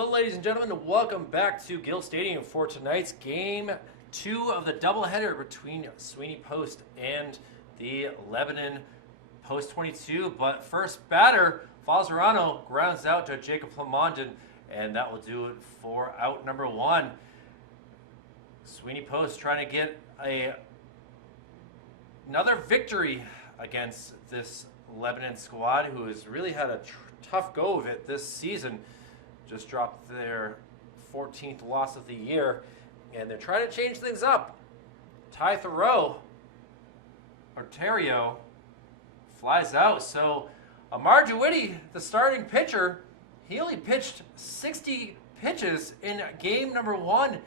Hello, ladies and gentlemen, and welcome back to Gill Stadium for tonight's Game 2 of the doubleheader between Sweeney Post and the Lebanon Post 22. But first batter, Falzerano grounds out to Jacob Plamondon, and that will do it for out number one. Sweeney Post trying to get another victory against this Lebanon squad, who has really had a tough go of it this season. Just dropped their 14th loss of the year, and they're trying to change things up. Ty Thoreau, Ontario, flies out. So Amar Dewitty, the starting pitcher, he only pitched 60 pitches in game number one,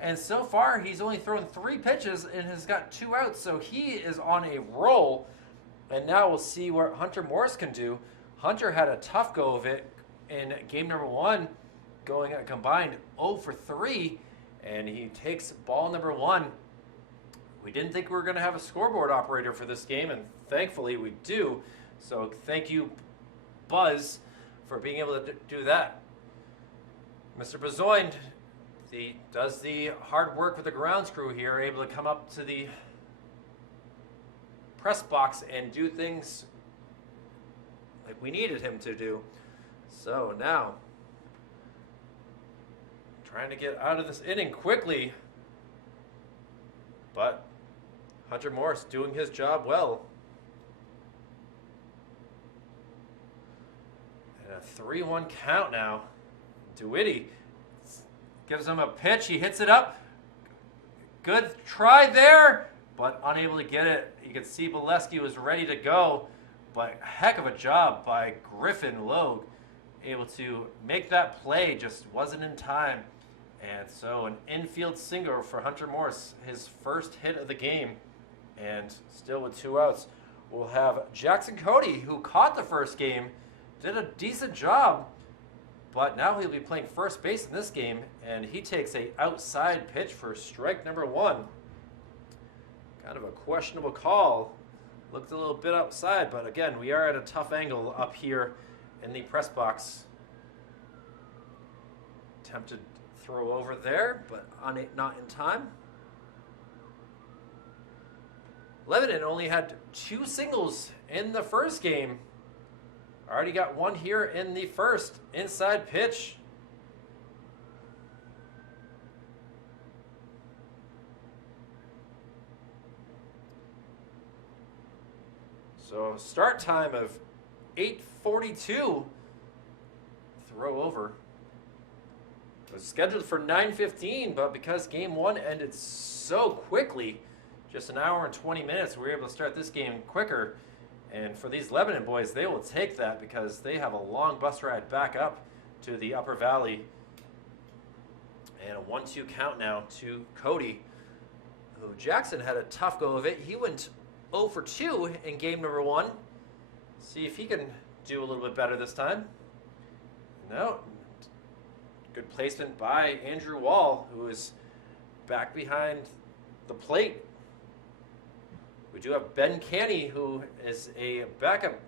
and so far he's only thrown 3 pitches and has got 2 outs. So he is on a roll, and now we'll see what Hunter Morris can do. Hunter had a tough go of it in game number one, going a combined 0 for 3, and he takes ball number one. We didn't think we were going to have a scoreboard operator for this game, and thankfully we do. So thank you, Buzz, for being able to do that. Mr. Bezoin does the hard work with the grounds crew here, able to come up to the press box and do things like we needed him to do. So now, trying to get out of this inning quickly, but Hunter Morris doing his job well. And a 3-1 count now. Dewitty gives him a pitch. He hits it up. Good try there, but unable to get it. You can see Bolesky was ready to go, but heck of a job by Griffin Logue. Able to make that play, just wasn't in time. And so an infield single for Hunter Morris, his first hit of the game. And still with 2 outs, we'll have Jackson Cody, who caught the first game, did a decent job, but now he'll be playing first base in this game, and he takes a outside pitch for strike number 1. Kind of a questionable call. Looked a little bit outside, but again, we are at a tough angle up here in the press box. Attempted throw over there, but not in time. Lebanon only had 2 singles in the first game. Already got 1 here in the first. Inside pitch. So start time of 8:42. Throw over. It was scheduled for 9:15, but because game 1 ended so quickly, just an hour and 20 minutes, we were able to start this game quicker. And for these Lebanon boys, they will take that because they have a long bus ride back up to the Upper Valley. And a 1-2 count now to Cody, who Jackson had a tough go of it. He went 0 for 2 in game number 1. See if he can do a little bit better this time. No. Good placement by Andrew Wall, who is back behind the plate. We do have Ben Canny, who is a backup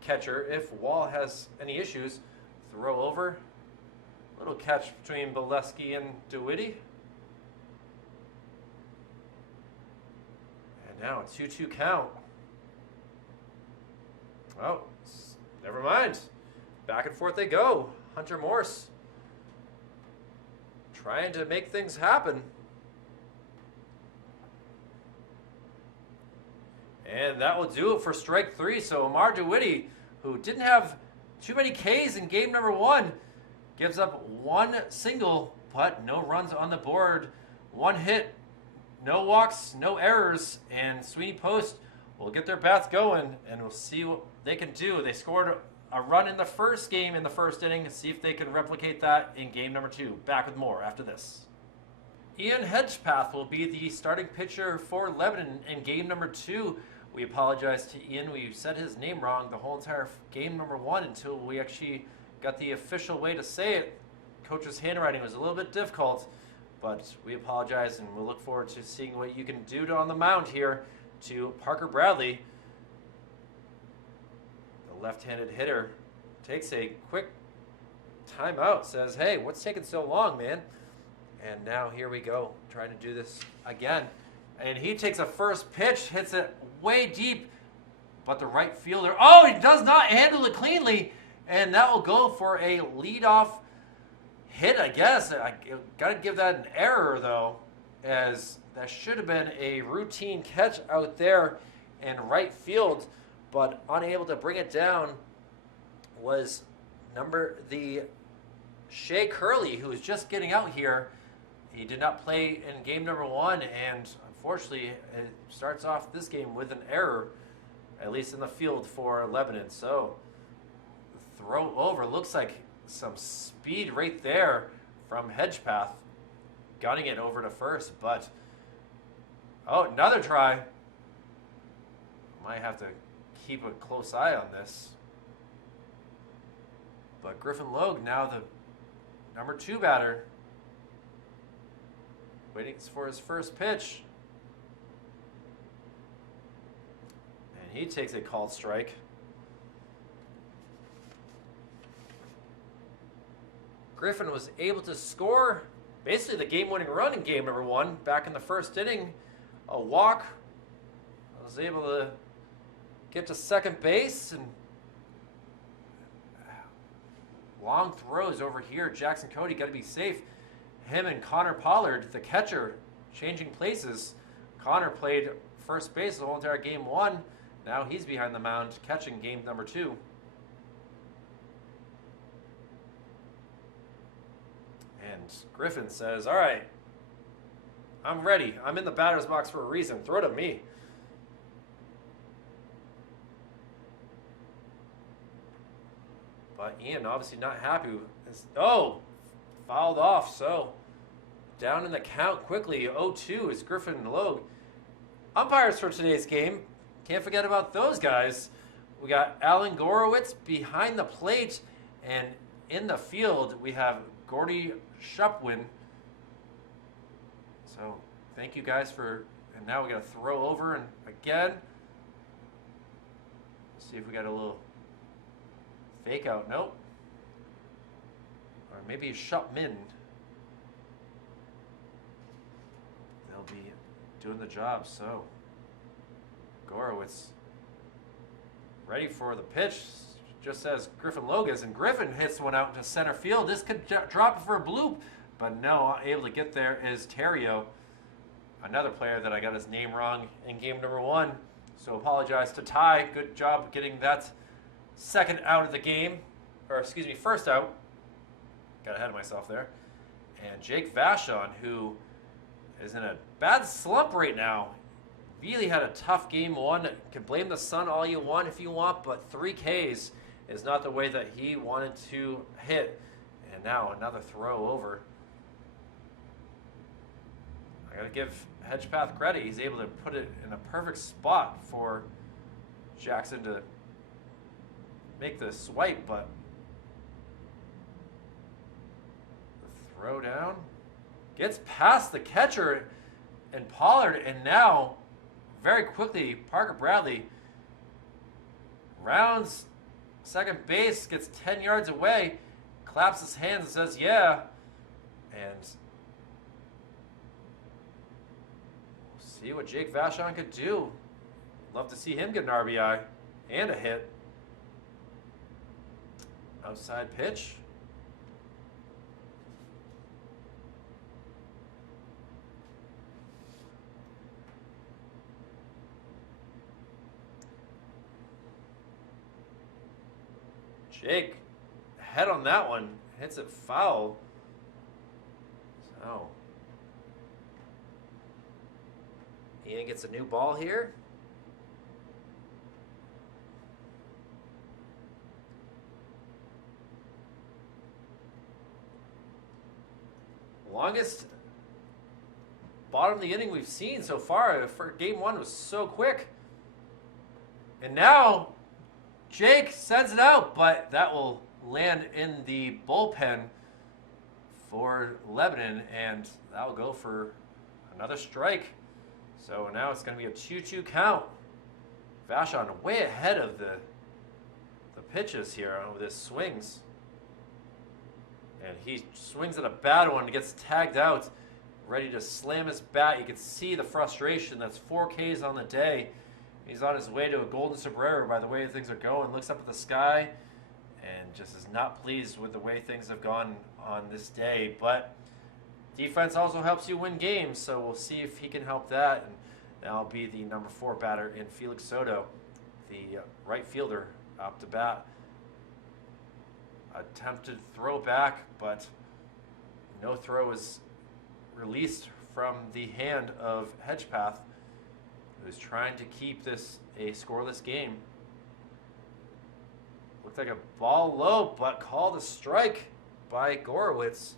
catcher if Wall has any issues. Throw over. Little catch between Bolesky and Dewitty. And now a 2-2 count. Oh, never mind. Back and forth they go. Hunter Morse trying to make things happen. And that will do it for strike 3. So Amar Dewitty, who didn't have too many Ks in game number 1, gives up 1 single, but no runs on the board. 1 hit, no walks, no errors, and Sweeney Post will get their bats going, and we'll see what they can do. They scored a run in the first game in the first inning. See if they can replicate that in game number 2. Back with more after this. Ian Hedgepath will be the starting pitcher for Lebanon in game number 2. We apologize to Ian. We said his name wrong the whole entire game number 1 until we actually got the official way to say it. Coach's handwriting was a little bit difficult, but we apologize, and we'll look forward to seeing what you can do on the mound here to Parker Bradley. The left-handed hitter takes a quick timeout, says, hey, what's taking so long, man? And now here we go, trying to do this again. And he takes a first pitch, hits it way deep, but the right fielder, oh, he does not handle it cleanly, and that will go for a leadoff hit, I guess. I got to give that an error, though, as that should have been a routine catch out there in right field, but unable to bring it down was the Shea Curley, who was just getting out here. He did not play in game number 1, and unfortunately, it starts off this game with an error, at least in the field for Lebanon. So, throw over. Looks like some speed right there from Hedgepath, gunning it over to first, but oh, another try. Might have to keep a close eye on this. But Griffin Logue, now the number 2 batter, waiting for his first pitch. And he takes a called strike. Griffin was able to score basically the game-winning run in game number 1 back in the first inning. A walk. I was able to get to second base, and long throws over here. Jackson Cody got to be safe. Him and Connor Pollard, the catcher, changing places. Connor played first base the whole entire game 1. Now he's behind the mound catching game number 2. And Griffin says, all right, I'm ready. I'm in the batter's box for a reason. Throw it at me. But Ian obviously not happy. Oh, fouled off. So down in the count quickly. 0-2 is Griffin and Logue. Umpires for today's game. Can't forget about those guys. We got Alan Gorowitz behind the plate. And in the field, we have Gordy Shupwin. So thank you guys for, and now we got to throw over and again. See if we got a little fake out. Nope. Or maybe Shupmin. They'll be doing the job. So Gorowitz ready for the pitch. Just as Griffin Logue is, and Griffin hits one out into center field. This could drop it for a bloop, but no, able to get there is Terrio, another player that I got his name wrong in game number 1. So apologize to Ty. Good job getting that second out of the game, or excuse me, first out. Got ahead of myself there. And Jake Vachon, who is in a bad slump right now. Really had a tough game 1. Can blame the sun all you want if you want, but 3 Ks is not the way that he wanted to hit. And now another throw over. I got to give Hedgepath credit. He's able to put it in a perfect spot for Jackson to make the swipe, but the throw down gets past the catcher and Pollard, and now very quickly Parker Bradley rounds second base, gets 10 yards away, claps his hands and says, yeah. And we'll see what Jake Vachon could do. Love to see him get an RBI and a hit. Outside pitch. Jake, head on that one, hits it foul. So, Ian gets a new ball here. Longest bottom of the inning we've seen so far for game 1 was so quick. And now Jake sends it out, but that will land in the bullpen for Lebanon, and that will go for another strike. So now it's going to be a 2-2 count. Vachon way ahead of the pitches here with his swings. And he swings at a bad one and gets tagged out, ready to slam his bat. You can see the frustration. That's 4 Ks on the day. He's on his way to a golden sombrero by the way things are going. Looks up at the sky and just is not pleased with the way things have gone on this day. But defense also helps you win games, so we'll see if he can help that. And that'll be the number 4 batter in Felix Soto, the right fielder, up to bat. Attempted throw back, but no throw is released from the hand of Hedgepath, who's trying to keep this a scoreless game. Looked like a ball low, but called a strike by Gorowitz.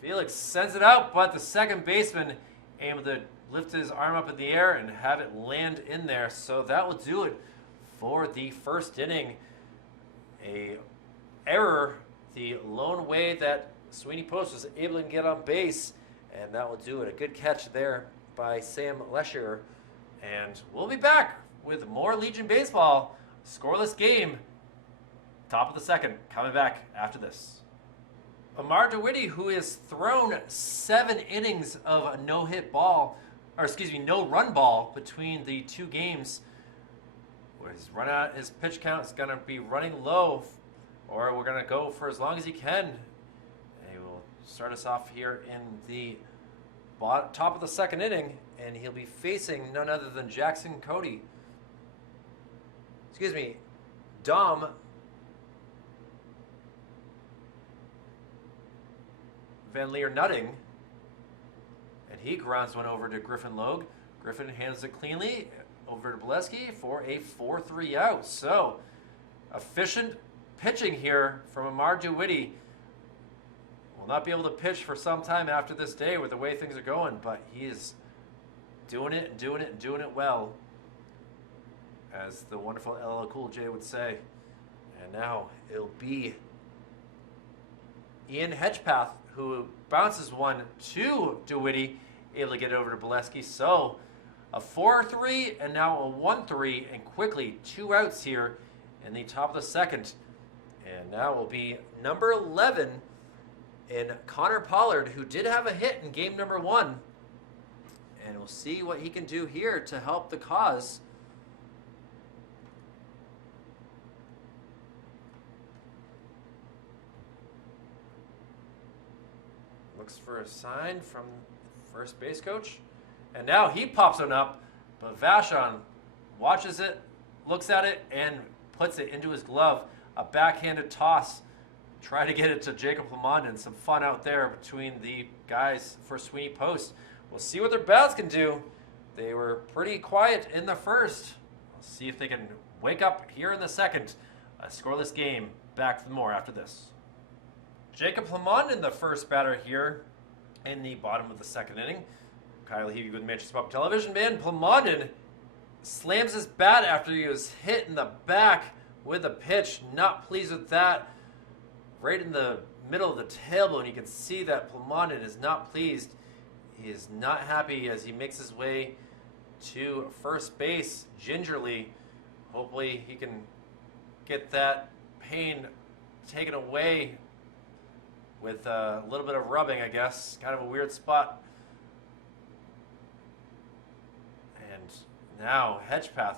Felix sends it out, but the second baseman able to lift his arm up in the air and have it land in there. So that will do it for the first inning. A error, the lone way that Sweeney Post was able to get on base, and that will do it. A good catch there by Sam Lesher. And we'll be back with more Legion Baseball. Scoreless game. Top of the second, coming back after this. Amar DeWitty, who has thrown 7 innings of a no-hit ball, or excuse me, no-run ball between the 2 games. He's run out, his pitch count is going to be running low, or we're going to go for as long as he can. And he will start us off here in the top of the second inning, and he'll be facing none other than Jackson Cody. Excuse me, Dom Van Leer Nutting, and he grounds one over to Griffin Logue. Griffin hands it cleanly over to Bolesky for a 4-3 out. So, efficient pitching here from Amar DeWitty. Will not be able to pitch for some time after this day with the way things are going, but he is doing it and doing it and doing it well, as the wonderful LL Cool J would say. And now it'll be Ian Hedgepath, who bounces one to DeWitty, able to get it over to Bolesky. So a 4-3 and now a 1-3, and quickly 2 outs here in the top of the second. And now will be number 11 in Connor Pollard, who did have a hit in game number 1. And we'll see what he can do here to help the cause. Looks for a sign from first base coach. And now he pops one up, but Vashon watches it, looks at it, and puts it into his glove. A backhanded toss. Try to get it to Jacob Lamondon. Some fun out there between the guys for Sweeney Post. We'll see what their bats can do. They were pretty quiet in the first. We'll see if they can wake up here in the second. A scoreless game. Back for more after this. Jacob Lamondon, the first batter here in the bottom of the second inning. Kyle Hevey with Manchester Pub Television. Man, Lamondon slams his bat after he was hit in the back with a pitch. Not pleased with that. Right in the middle of the tailbone, you can see that Lamondon is not pleased. He is not happy as he makes his way to first base gingerly. Hopefully he can get that pain taken away with a little bit of rubbing, I guess. Kind of a weird spot. And now Hedgepath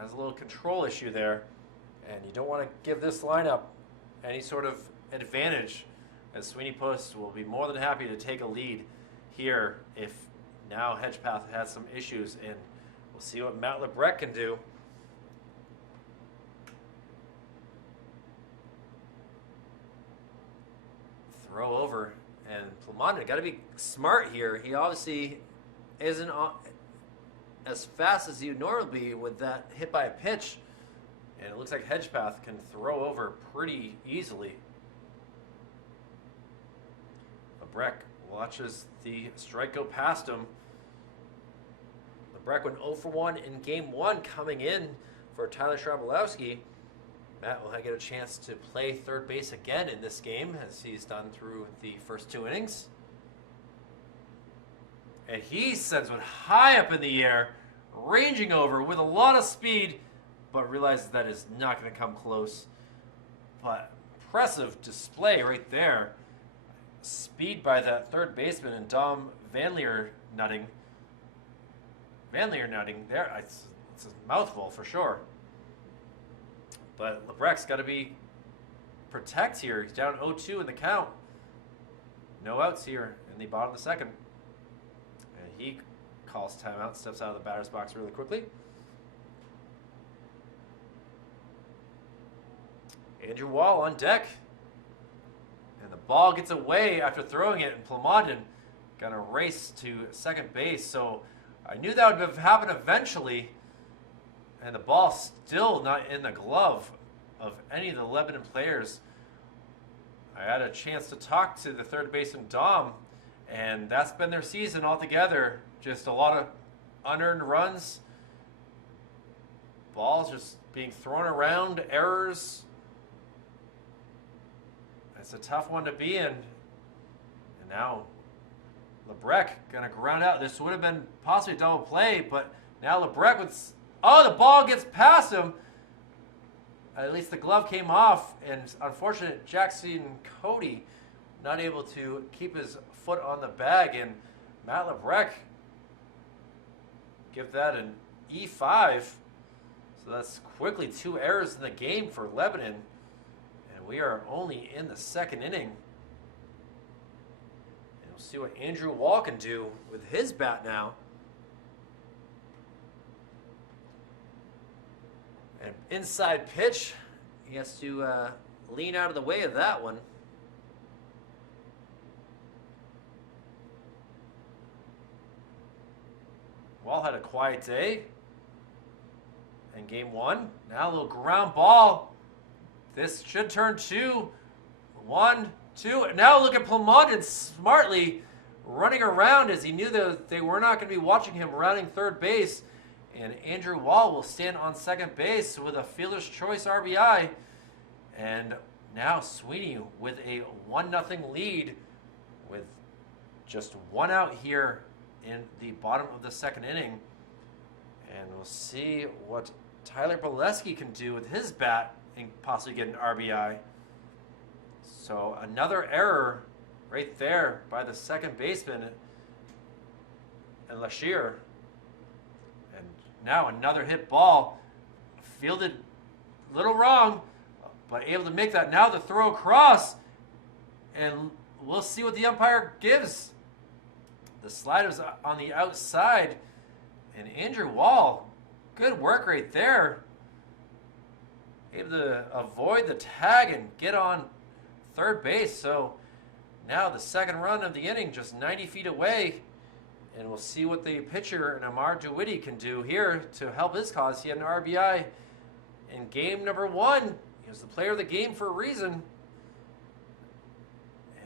has a little control issue there. And you don't want to give this lineup any sort of advantage, as Sweeney Post will be more than happy to take a lead here if now Hedgepath has some issues. And we'll see what Matt LeBrecq can do. Throw over, and Lamondon got to be smart here. He obviously isn't as fast as you'd normally be with that hit by a pitch, and it looks like Hedgepath can throw over pretty easily. LeBrecq watches the strike go past him. LeBrecq went 0 for 1 in game 1, coming in for Tyler Schrabolowski. Matt will get a chance to play third base again in this game, as he's done through the first 2 innings. And he sends one high up in the air, ranging over with a lot of speed, but realizes that is not going to come close. But impressive display right there. Speed by that third baseman and Dom Van Leer nutting. There, it's a mouthful for sure. But Lebrec's got to protect here. He's down 0-2 in the count. No outs here in the bottom of the second. And he calls timeout, steps out of the batter's box really quickly. Andrew Wall on deck. And the ball gets away after throwing it, and Plamondon got to race to second base. So I knew that would have happened eventually. And the ball still not in the glove of any of the Lebanon players. I had a chance to talk to the third baseman, Dom, and that's been their season altogether. Just a lot of unearned runs, balls just being thrown around, errors. It's a tough one to be in. And now Lebrec gonna ground out. This would have been possibly a double play, but now Lebrec would. Oh, the ball gets past him. At least the glove came off, and unfortunate Jackson Cody not able to keep his foot on the bag, and Matt Lebrec give that an E5. So that's quickly 2 errors in the game for Lebanon, and we are only in the second inning. And we'll see what Andrew Wall can do with his bat now. And inside pitch, he has to lean out of the way of that one. Wall had a quiet day in game 1. Now a little ground ball. This should turn 2. 1, 2. Now look at Plamondon smartly running around, as he knew that they were not going to be watching him rounding third base. And Andrew Wall will stand on second base with a fielder's choice RBI. And now Sweeney with a 1-0 lead with just 1 out here in the bottom of the second inning. And we'll see what Tyler Bolesky can do with his bat and possibly get an RBI. So another error right there by the second baseman and Lashir. And now another hit ball, fielded a little wrong, but able to make that. Now the throw across, and we'll see what the umpire gives. The slide was on the outside, and Andrew Wall, good work right there. Able to avoid the tag and get on third base. So now the second run of the inning, just 90 feet away. And we'll see what the pitcher and Amar DeWitty can do here to help his cause. He had an RBI in game number 1. He was the player of the game for a reason.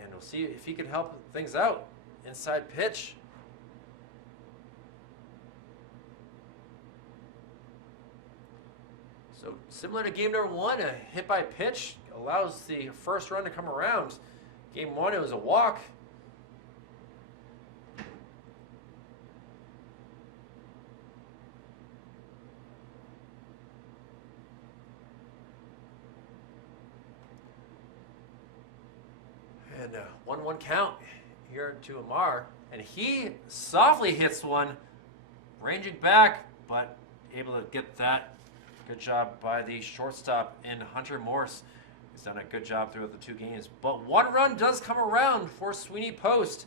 And we'll see if he can help things out. Inside pitch. So similar to game number 1, a hit by pitch allows the first run to come around. Game 1, it was a walk. And 1-1 count here to Amar. And he softly hits one, ranging back, but able to get that. Good job by the shortstop in Hunter Morse. He's done a good job throughout the 2 games. But 1 run does come around for Sweeney Post.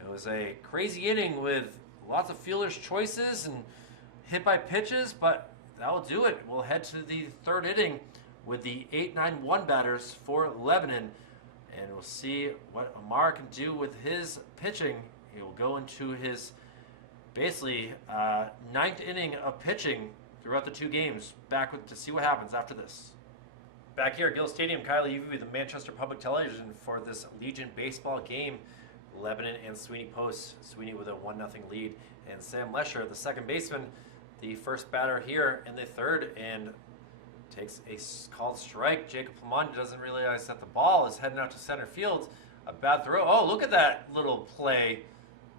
It was a crazy inning with lots of fielders' choices and hit by pitches, but that will do it. We'll head to the 3rd inning with the 8-9-1 batters for Lebanon. And we'll see what Amar can do with his pitching. He will go into his basically 9th inning of pitching throughout the 2 games. Back to see what happens after this. Back here at Gill Stadium, Kyle Evie with the Manchester Public Television for this Legion baseball game. Lebanon and Sweeney Post. Sweeney with a 1-0 lead. And Sam Lesher, the second baseman, the first batter here in the 3rd, and takes a called strike. Jacob Plamondon doesn't realize that the ball is heading out to center field. A bad throw. Oh, look at that little play.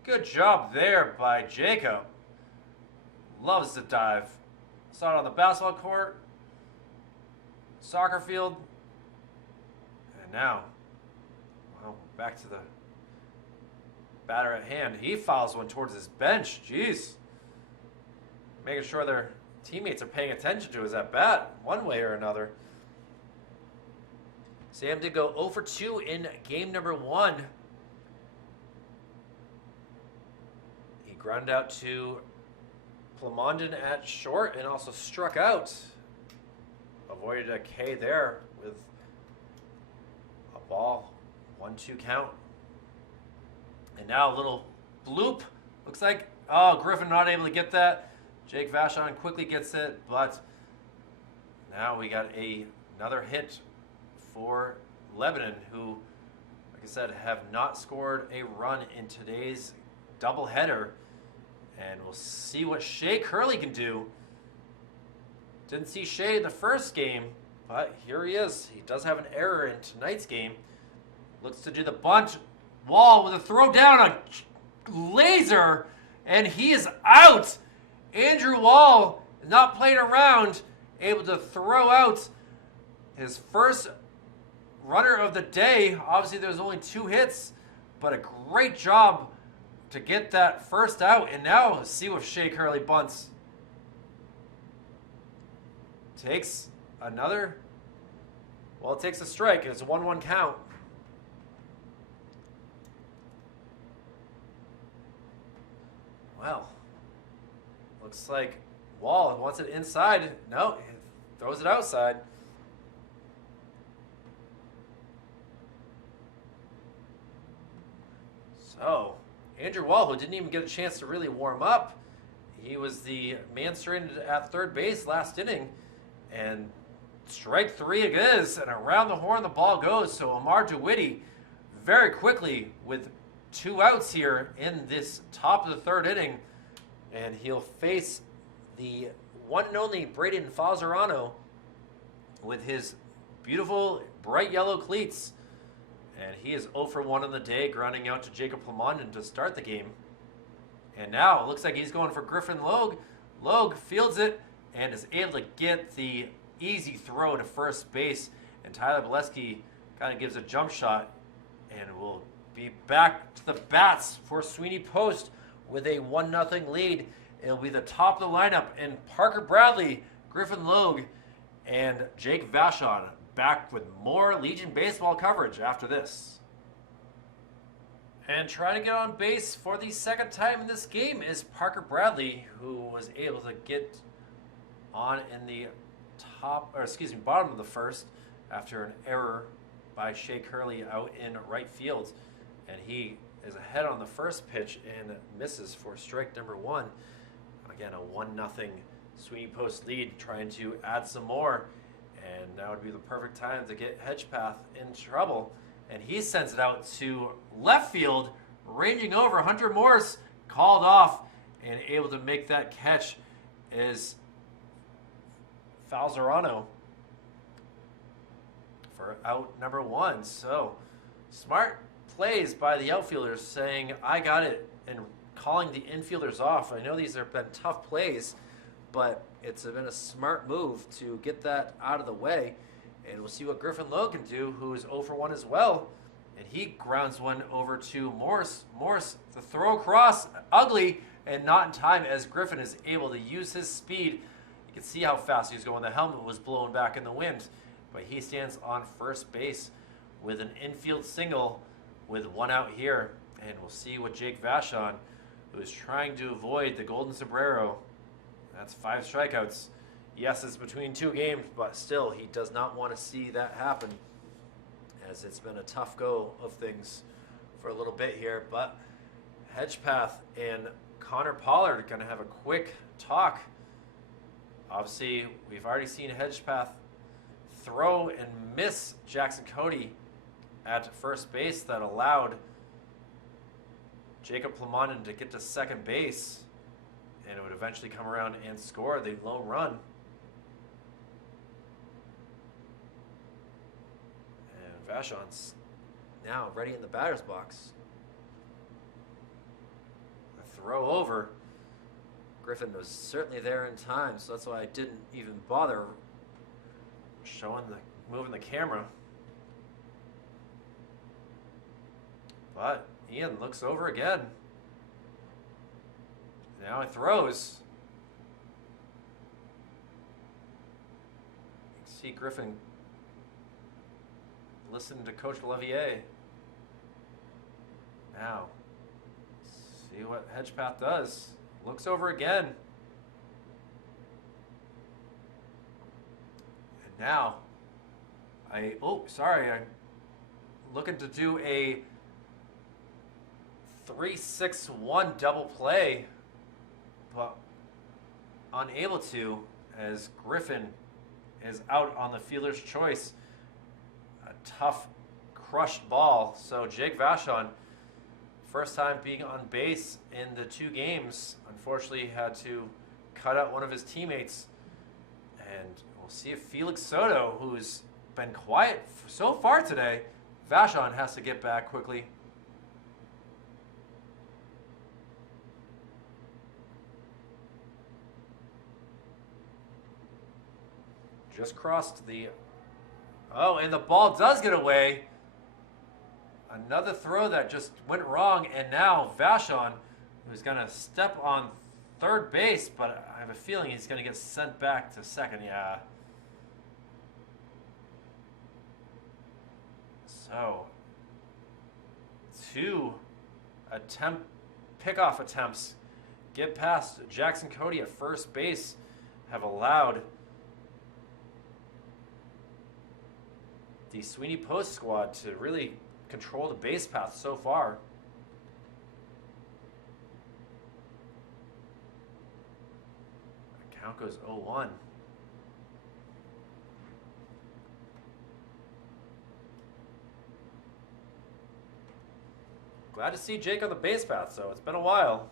Good job there by Jacob. Loves the dive. Saw it on the basketball court, soccer field, and now, well, back to the batter at hand. He fouls one towards his bench. Jeez. Making sure their teammates are paying attention to his at bat one way or another. Sam did go 0 for 2 in game number 1. He grounded out to Plamondon at short and also struck out. Avoided a K there with a ball. 1-2 count. And now a little bloop. Looks like, oh, Griffin not able to get that. Jake Vachon quickly gets it, but now we got another hit for Lebanon, who, like I said, have not scored a run in today's doubleheader. And we'll see what Shea Curley can do. Didn't see Shea in the first game, but here he is. He does have an error in tonight's game. Looks to do the bunt. Wall with a throw down, a laser, and he is out. Andrew Wall, not playing around, able to throw out his first runner of the day. Obviously, there's only 2 hits, but a great job to get that first out. And now see what Shea Curley bunts. Takes another, well, it takes a strike. It's a 1-1 count. Well, looks like Wall wants it inside. No, he throws it outside. So, Andrew Wall, who didn't even get a chance to really warm up, he was the man surrendered at third base last inning, and strike 3 it is, and around the horn the ball goes. So Omar DeWitty very quickly with 2 outs here in this top of the third inning, and he'll face the one and only Braden Falzerano with his beautiful bright yellow cleats. And he is 0 for 1 on the day, grounding out to Jacob Plamondon to start the game. And now it looks like he's going for Griffin Logue. Logue fields it and is able to get the easy throw to first base. And Tyler Bolesky kind of gives a jump shot and will be back to the bats for Sweeney Post with a 1-0 lead. It'll be the top of the lineup, and Parker Bradley, Griffin Logue, and Jake Vachon back with more Legion baseball coverage after this. And trying to get on base for the second time in this game is Parker Bradley, who was able to get on in the bottom of the first after an error by Shea Curley out in right field. And he is ahead on the first pitch and misses for strike number 1. Again, a 1-0 Sweeney Post lead, trying to add some more. And now would be the perfect time to get Hedgepath in trouble. And he sends it out to left field, ranging over. Hunter Morris called off and able to make that catch is Falzerano for out number 1. So smart plays by the outfielders saying, I got it, and calling the infielders off. I know these have been tough plays, but it's been a smart move to get that out of the way. And we'll see what Griffin Lowe can do, who is 0 for 1 as well. And he grounds one over to Morse. Morse, the throw across, ugly, and not in time as Griffin is able to use his speed. You can see how fast he was going. The helmet was blown back in the wind. But he stands on first base with an infield single with 1 out here. And we'll see what Jake Vachon, who is trying to avoid the golden sombrero. That's 5 strikeouts. Yes, it's between 2 games, but still, he does not want to see that happen, as it's been a tough go of things for a little bit here. But Hedgepath and Connor Pollard are going to have a quick talk. Obviously, we've already seen Hedgepath throw and miss Jackson Cody at first base that allowed Jacob Plamondon to get to second base, and it would eventually come around and score the lone run. And Vachon's now ready in the batter's box. throw over. Griffin was certainly there in time, so that's why I didn't even bother moving the camera. But Ian looks over again. Now he throws. You can see Griffin listening to Coach Levier. Now, see what Hedgepath does. Looks over again. And now, I'm looking to do a 3-6-1 double play, but unable to, as Griffin is out on the fielder's choice. A tough, crushed ball. So Jake Vachon, first time being on base in the 2 games, unfortunately had to cut out one of his teammates. And we'll see if Felix Soto, who's been quiet so far today, Vachon has to get back quickly. Just crossed the... Oh, and the ball does get away. Another throw that just went wrong, and now Vachon, who's going to step on third base, but I have a feeling he's going to get sent back to second. Yeah. So, 2 pickoff attempts get past Jackson Cody at first base have allowed the Sweeney Post squad to really control the base path so far. The count goes 0-1. Glad to see Jake on the base path, so it's been a while.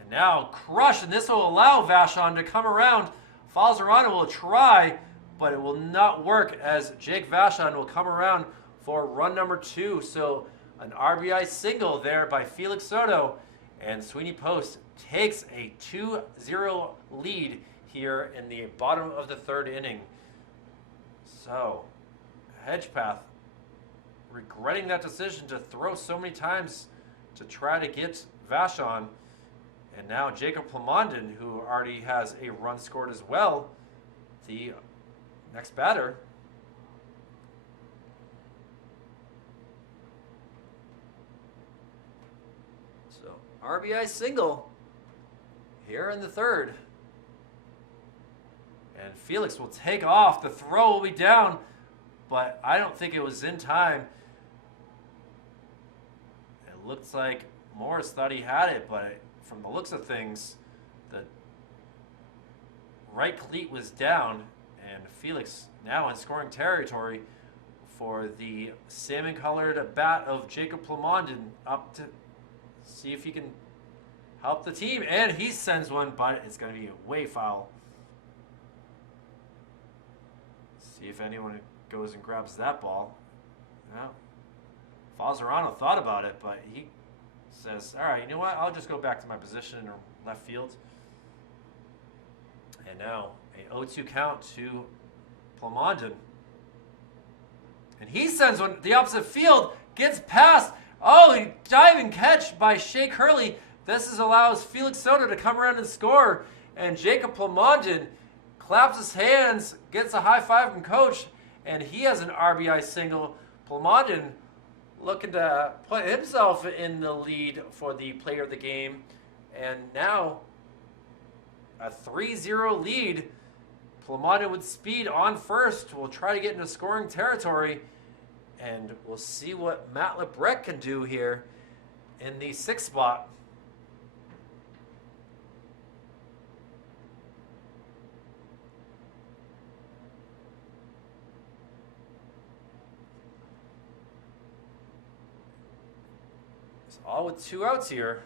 And now crush, and this will allow Vachon to come around. Falzarano will try, but it will not work as Jake Vachon will come around for run number 2. So an RBI single there by Felix Soto, and Sweeney Post takes a 2-0 lead here in the bottom of the 3rd inning. So Hedgepath regretting that decision to throw so many times to try to get Vachon. And now Jacob Plamondon, who already has a run scored as well, the next batter. So RBI single here in the 3rd. And Felix will take off. The throw will be down, but I don't think it was in time. It looks like Morris thought he had it, but from the looks of things, the right cleat was down, and Felix now in scoring territory for the salmon-colored bat of Jacob Plamondon, up to see if he can help the team. And he sends one, but it's going to be way foul. See if anyone goes and grabs that ball. No. Falzarano thought about it, but he says, all right, you know what? I'll just go back to my position in left field. And now a 0-2 count to Plamondon. And he sends one the opposite field, gets past. Oh, diving catch by Shea Curley. This allows Felix Soto to come around and score. And Jacob Plamondon claps his hands, gets a high five from coach, and he has an RBI single. Plamondon looking to put himself in the lead for the player of the game. And now a 3-0 lead. Plamondon with speed on first will try to get into scoring territory. And we'll see what Matt Lebrec can do here in the 6th spot. It's all with 2 outs here.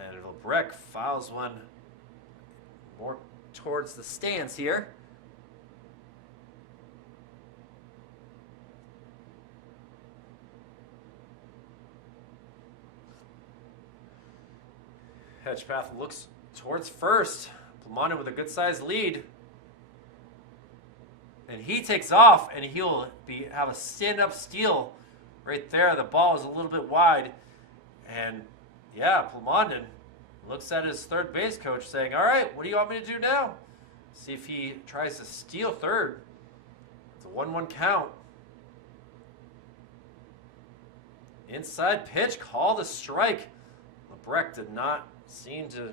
And Lebrec fouls one more towards the stands here. Hedgepath looks towards first. Plumondon with a good-sized lead. And he takes off, and he'll have a stand-up steal right there. The ball is a little bit wide. And, yeah, Plumondon looks at his third base coach saying, all right, what do you want me to do now? See if he tries to steal third. It's a 1-1 count. Inside pitch, called a strike. Lebrecht did not seem to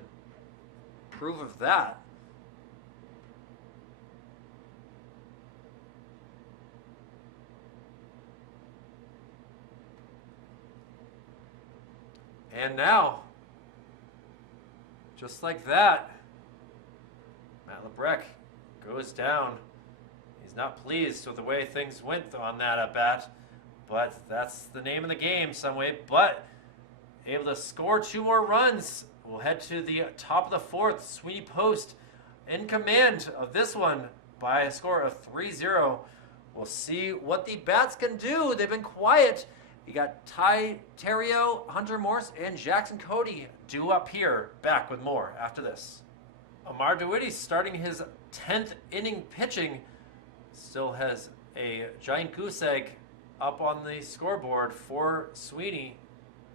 approve of that. And now, just like that, Matt Lebrecht goes down. He's not pleased with the way things went on that at bat, but that's the name of the game some way. But able to score 2 more runs. We'll head to the top of the fourth. Sweeney Post in command of this one by a score of 3-0. We'll see what the bats can do. They've been quiet. You got Ty Terrio, Hunter Morse, and Jackson Cody due up here. Back with more after this. Amar DeWitty starting his 10th inning pitching. Still has a giant goose egg up on the scoreboard for Sweeney.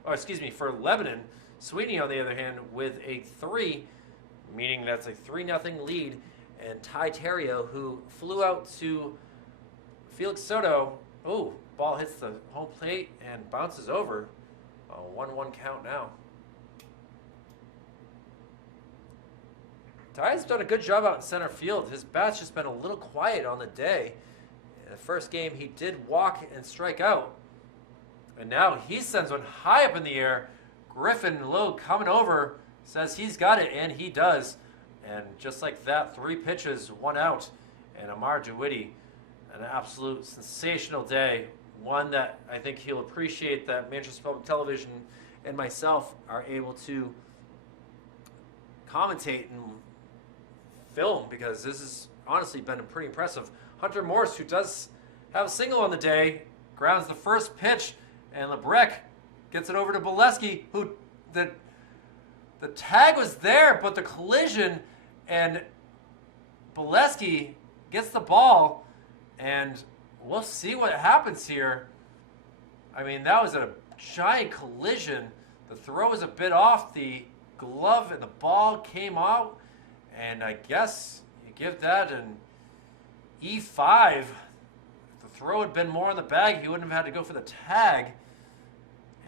Oh, excuse me, for Lebanon. Sweeney, on the other hand, with a 3, meaning that's a 3-0 lead. And Ty Terrio, who flew out to Felix Soto. Oh, ball hits the home plate and bounces over. A 1-1 count now. Ty's done a good job out in center field. His bat's just been a little quiet on the day. In the first game, he did walk and strike out. And now he sends one high up in the air. Griffin Logue coming over, says he's got it, and he does. And just like that, 3 pitches, 1 out. And Amar DeWitty, an absolute sensational day. One that I think he'll appreciate that Manchester Public Television and myself are able to commentate and film, because this has honestly been pretty impressive. Hunter Morse, who does have a single on the day, grounds the first pitch, and Lebrecht gets it over to Bolesky, who the tag was there, but the collision, and Bolesky gets the ball, and we'll see what happens here. I mean, that was a giant collision. The throw was a bit off. The glove and the ball came out, and I guess you give that an E5. If the throw had been more in the bag, he wouldn't have had to go for the tag.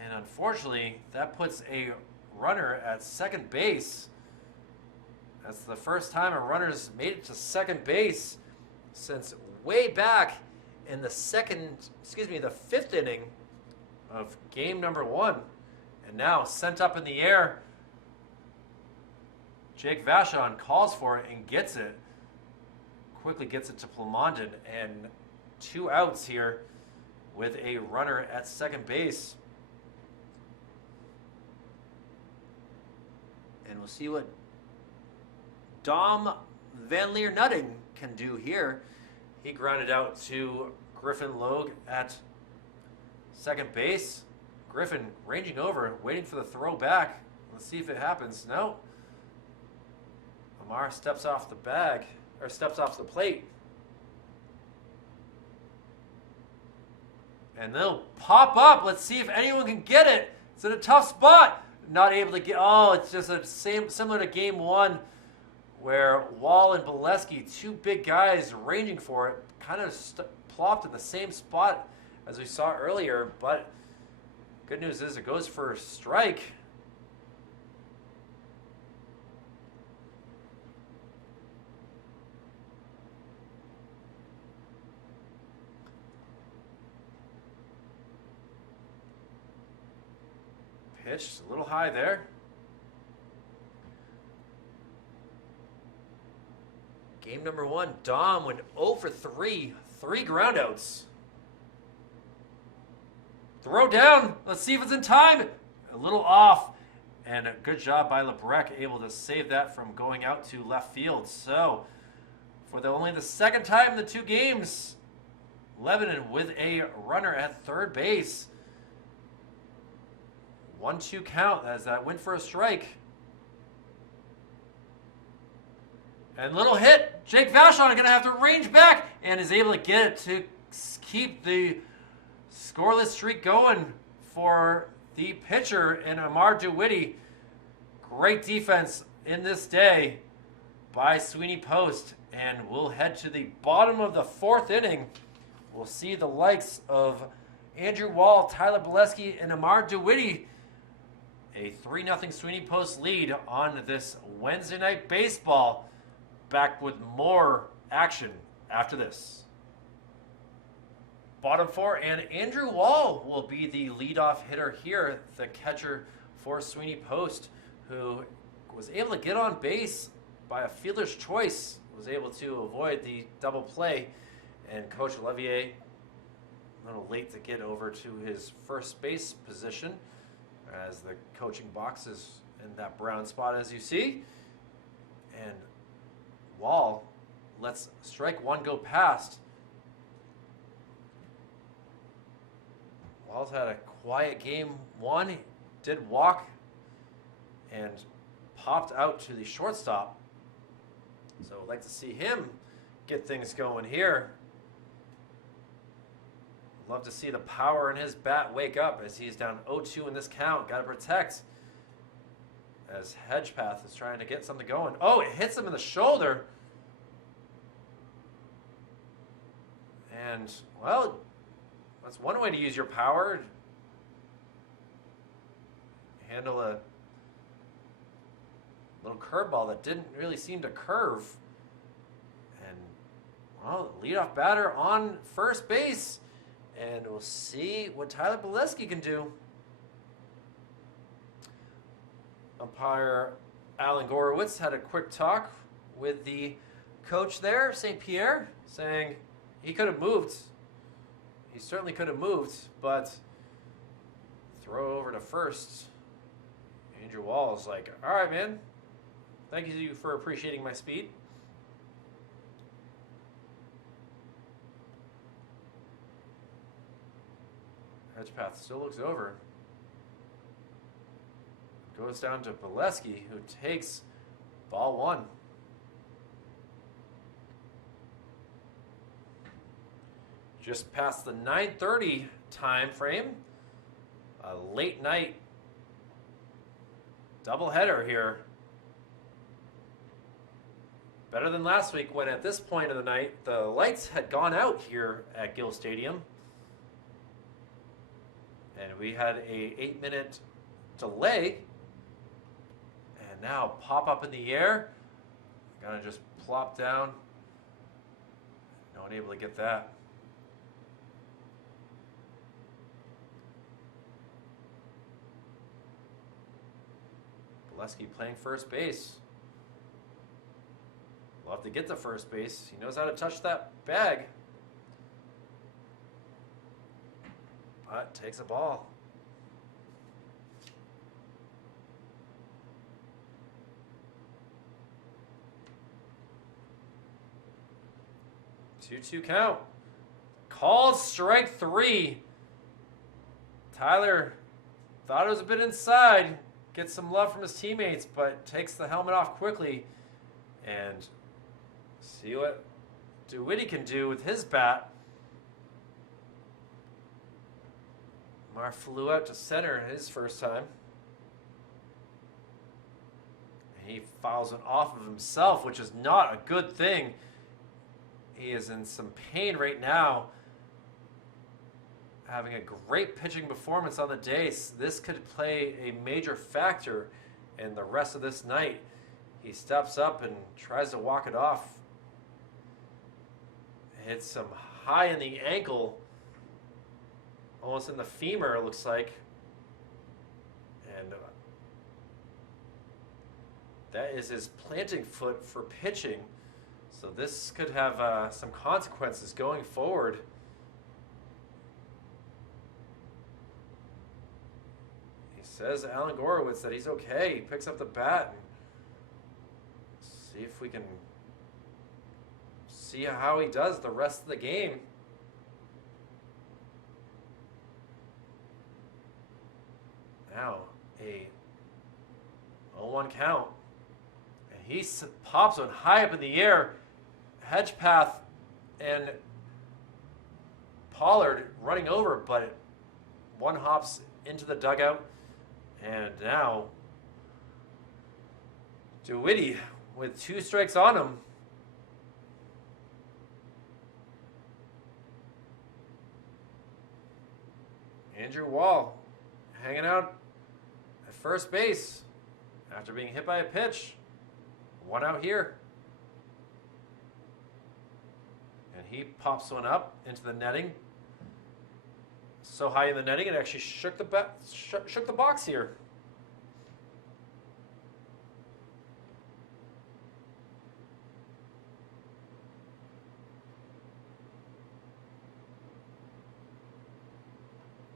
And unfortunately, that puts a runner at second base. That's the first time a runner's made it to second base since way back in the 5th inning of game number 1. And now sent up in the air. Jake Vachon calls for it and gets it. Quickly gets it to Plumondon, and 2 outs here with a runner at second base. And we'll see what Dom Van Leer Nutting can do here. He grounded out to Griffin Logue at second base. Griffin ranging over, waiting for the throw back. Let's see if it happens. No. Amar steps off the plate. And they'll pop up. Let's see if anyone can get it. It's in a tough spot. Not able to get. Oh, it's just similar to game 1, where Wall and Bolesky, 2 big guys ranging for it, kind of plopped in the same spot as we saw earlier. But good news is it goes for a strike. Pitched a little high there. Game number 1, Dom went 0 for 3, 3 groundouts. Throw down. Let's see if it's in time. A little off. And a good job by Lebrecht, able to save that from going out to left field. So, for only the second time in the 2 games, Lebanon with a runner at third base. 1-2 count as that went for a strike. And little hit. Jake Vachon going to have to range back and is able to get it to keep the scoreless streak going for the pitcher and Amar DeWitty. Great defense in this day by Sweeney Post. And we'll head to the bottom of the fourth inning. We'll see the likes of Andrew Wall, Tyler Bolesky, and Amar DeWitty. A 3-0 Sweeney Post lead on this Wednesday Night Baseball. Back with more action after this. Bottom four, and Andrew Wall will be the leadoff hitter here, the catcher for Sweeney Post, who was able to get on base by a fielder's choice, was able to avoid the double play, and Coach Olivier a little late to get over to his first base position, as the coaching box is in that brown spot as you see. And Wall lets strike one go past. Wall's had a quiet game one. He did walk and popped out to the shortstop. So I'd like to see him get things going here. Love to see the power in his bat wake up as he's down 0-2 in this count. Got to protect as Hedgepath is trying to get something going. Oh, it hits him in the shoulder. And, well, that's one way to use your power. Handle a little curveball that didn't really seem to curve. And, well, leadoff batter on first base. And we'll see what Tyler Bolesky can do. Umpire Alan Gorowitz had a quick talk with the coach there, St. Pierre, saying he could have moved. He certainly could have moved, but throw over to first. Andrew Wall is like, all right, man. Thank you for appreciating my speed. Hedgepath still looks over. Goes down to Bolesky, who takes ball one. Just past the 9:30 time frame. A late night doubleheader here. Better than last week when at this point of the night, the lights had gone out here at Gill Stadium. And we had a 8-minute delay. And now pop up in the air. Gonna just plop down. No one able to get that. Bolesky playing first base. We'll have to get to first base. He knows how to touch that bag. But takes a ball. Two count. Called strike three. Tyler thought it was a bit inside. Gets some love from his teammates, but takes the helmet off quickly. And see what DeWitty can do with his bat. Mar flew out to center his first time. And he fouls it off of himself, which is not a good thing. He is in some pain right now. Having a great pitching performance on the day. This could play a major factor in the rest of this night. He steps up and tries to walk it off. Hits some high in the ankle. Almost in the femur, it looks like. And that is his planting foot for pitching. So this could have some consequences going forward. He says to Alan Gorowitz that he's okay. He picks up the bat and see if we can see how he does the rest of the game. Now, a 0-1 count. And he pops one high up in the air. Hedgepath and Pollard running over, but one hops into the dugout. And now DeWitty with 2 strikes on him. Andrew Wall hanging out at first base after being hit by a pitch. 1 out here. And he pops one up into the netting. So high in the netting, it actually shook the box here.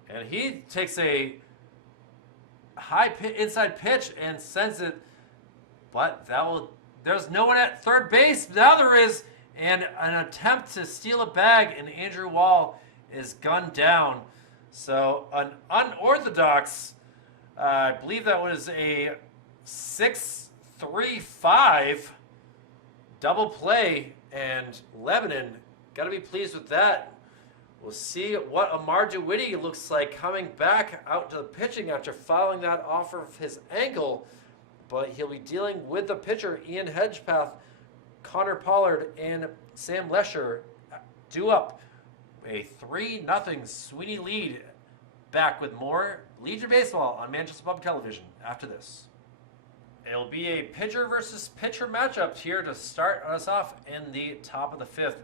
And he takes a high inside pitch and sends it, but there's no one at third base. Now there is, and an attempt to steal a bag, and Andrew Wall is gunned down. So an unorthodox, I believe that was a 6-3-5 double play, and Lebanon got to be pleased with that. We'll see what Amar DeWitty looks like coming back out to the pitching after fouling that off of his ankle. But he'll be dealing with the pitcher, Ian Hedgepath, Connor Pollard, and Sam Lesher due up a 3-0 Sweeney lead. Back with more Legion Baseball on Manchester Public Television after this. It'll be a pitcher versus pitcher matchup here to start us off in the top of the 5th.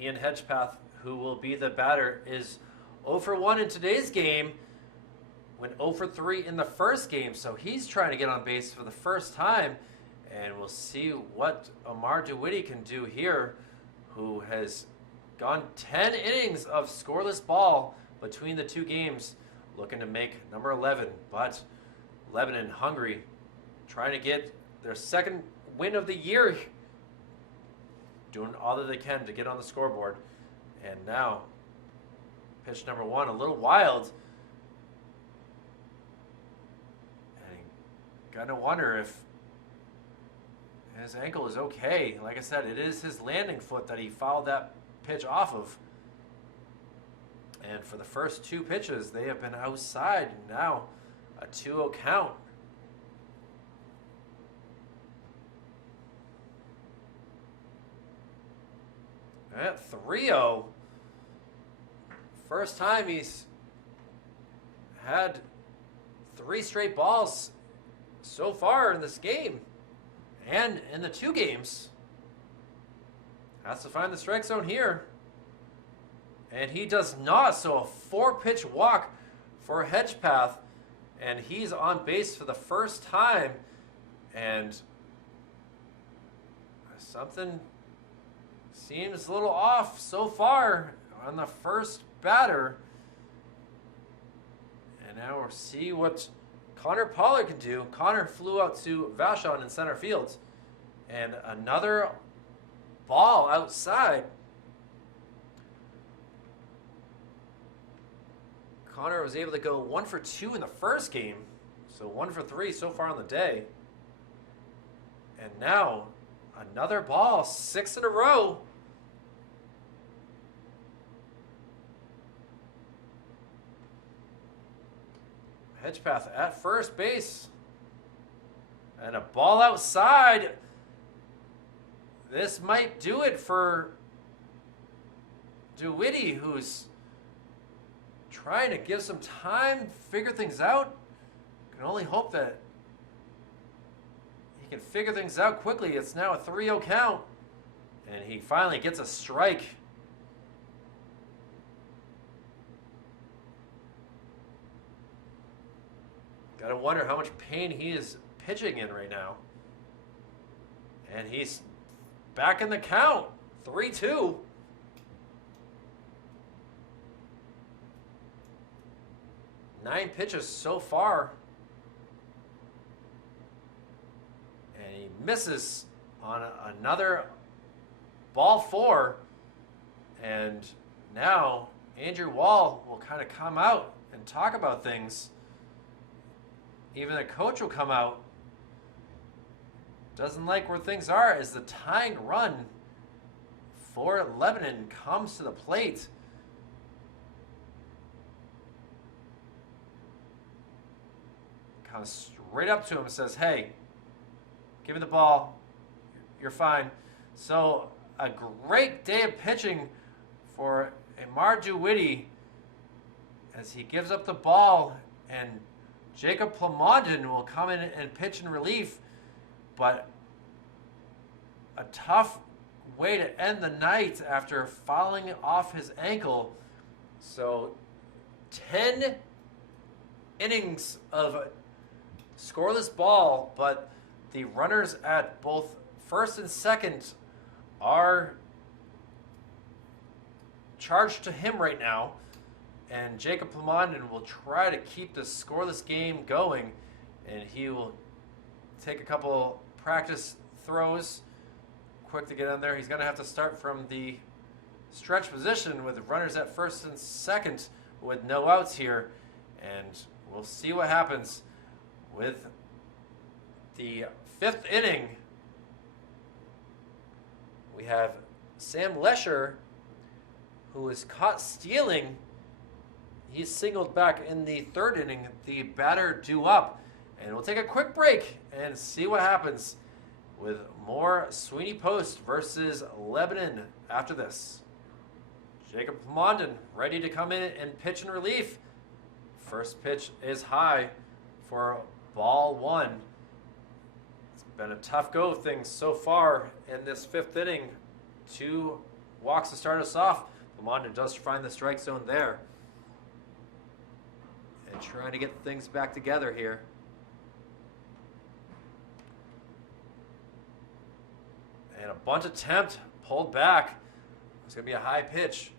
Ian Hedgepath, who will be the batter, is 0 for 1 in today's game, went 0 for 3 in the first game, so he's trying to get on base for the first time, and we'll see what Amar DeWitty can do here, who has gone 10 innings of scoreless ball between the 2 games, looking to make number 11, but Lebanon hungry, trying to get their second win of the year, doing all that they can to get on the scoreboard. And now, pitch number 1, a little wild. And gotta wonder if his ankle is okay. Like I said, it is his landing foot that he fouled that pitch off of. And for the first 2 pitches, they have been outside. Now, a 2-0 count. At 3-0. First time he's had 3 straight balls so far in this game and in the 2 games. Has to find the strike zone here. And he does not, so a 4-pitch walk for Hedgepath, and he's on base for the first time. And something seems a little off so far on the first batter. And now we'll see what Connor Pollard can do. Connor flew out to Vachon in center field. And another ball outside. Connor was able to go 1 for 2 in the first game. So 1 for 3 so far on the day. And now another ball, 6 in a row. Hedgepath at first base. And a ball outside. This might do it for DeWitty, who's trying to give some time, figure things out. Can only hope that he can figure things out quickly. It's now a 3-0 count. And he finally gets a strike. Gotta wonder how much pain he is pitching in right now. And he's back in the count. 3-2. Nine pitches so far. And he misses on another ball 4. And now Andrew Wall will kind of come out and talk about things. Even the coach will come out doesn't like where things are as the tying run for Lebanon comes to the plate. Comes straight up to him and says, hey, give me the ball. You're fine. So a great day of pitching for Amar Duwitty as he gives up the ball, and Jacob Plamondon will come in and pitch in relief. But a tough way to end the night after falling off his ankle. So 10 innings of scoreless ball, but the runners at both first and second are charged to him right now. And Jacob Plamondon will try to keep the scoreless game going, and he will take a couple practice throws, quick to get in there. He's going to have to start from the stretch position with runners at first and second with no outs here, and we'll see what happens with the fifth inning. We have Sam Lesher, who was caught stealing. He's singled back in the third inning, the batter due up. And we'll take a quick break and see what happens with more Sweeney Post versus Lebanon after this. Jacob Plamondon ready to come in and pitch in relief. First pitch is high for ball one. It's been a tough go of things so far in this fifth inning. 2 walks to start us off. Plamondon does find the strike zone there. And trying to get things back together here. And a bunt attempt pulled back. It's going to be a high pitch.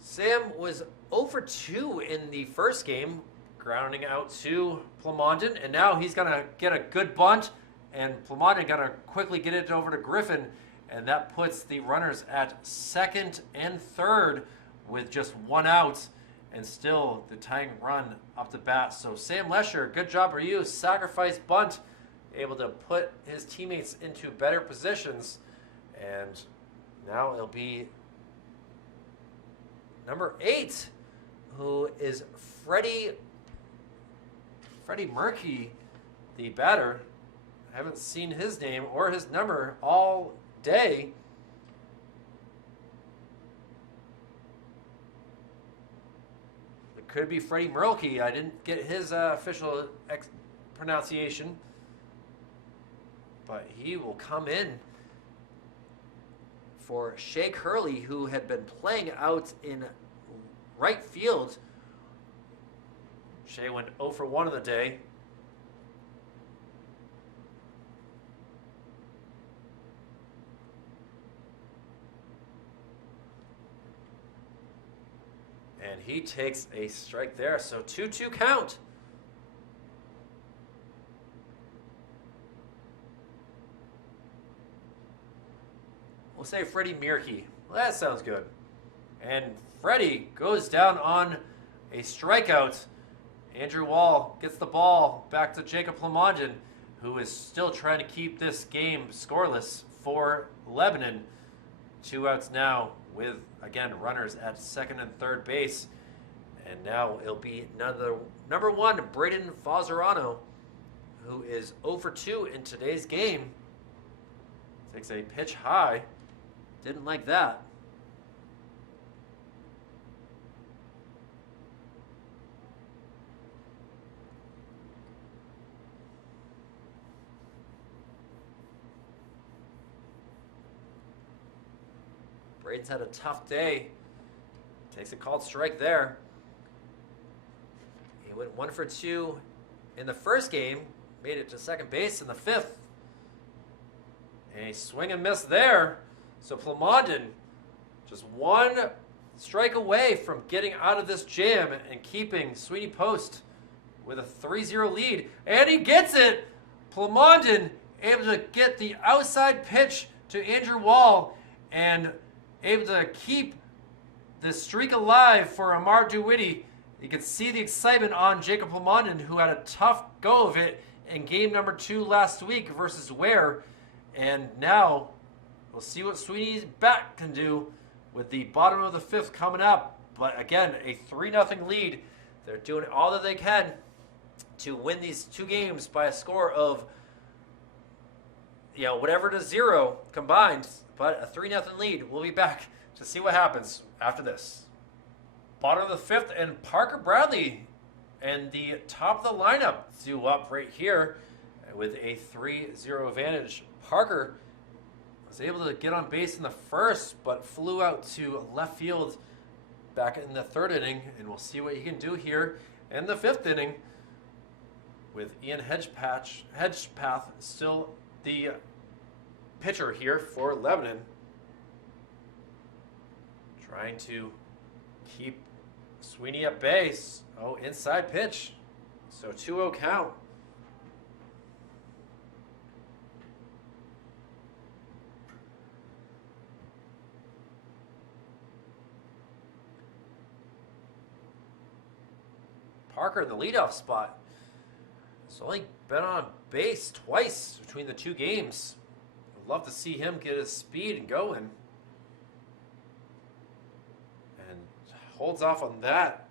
Sam was 0 for 2 in the first game, grounding out to Plamondon, and now he's going to get a good bunt, and Plamondon going to quickly get it over to Griffin, and that puts the runners at second and third with just 1 out, and still the tying run up the bat. So Sam Lesher, good job for you. Sacrifice bunt, able to put his teammates into better positions, and now it'll be number 8, who is Freddie Murky, the batter. I haven't seen his name or his number all day. It could be Freddie Murky. I didn't get his official pronunciation, but he will come in for Shea Curley, who had been playing out in right field. Shea went 0 for 1 on the day. And he takes a strike there, so 2-2 count. We'll say Freddie Murky. Well, that sounds good. And Freddie goes down on a strikeout. Andrew Wall gets the ball back to Jacob Plamondon, who is still trying to keep this game scoreless for Lebanon. 2 outs now with, again, runners at second and third base. And now it'll be number 1, Braden Fazerano, who is 0 for 2 in today's game. Takes a pitch high. Didn't like that. Braden's had a tough day. Takes a called strike there. He went 1 for 2 in the first game. Made it to second base in the 5th. And a swing and miss there. So Plamondon just 1 strike away from getting out of this jam and keeping Sweeney Post with a 3-0 lead. And he gets it! Plamondon able to get the outside pitch to Andrew Wall and able to keep the streak alive for Amar Duwitty. You can see the excitement on Jacob Plamondon, who had a tough go of it. in game number 2 last week versus Ware. And now we'll see what Sweeney's bat can do with the bottom of the 5th coming up. But again, a 3-0 lead. They're doing all that they can to win these 2 games by a score of, whatever to 0 combined. But a 3-0 lead. We'll be back to see what happens after this. Bottom of the 5th, and Parker Bradley and the top of the lineup due up right here with a 3-0 advantage. Parker was able to get on base in the 1st, but flew out to left field back in the 3rd inning, and we'll see what he can do here in the 5th inning with Ian Hedgepath still the pitcher here for Lebanon, trying to keep Sweeney at base. Oh, inside pitch. So 2-0 count. Parker in the leadoff spot. He's only been on base twice between the 2 games. I'd love to see him get his speed and going. And holds off on that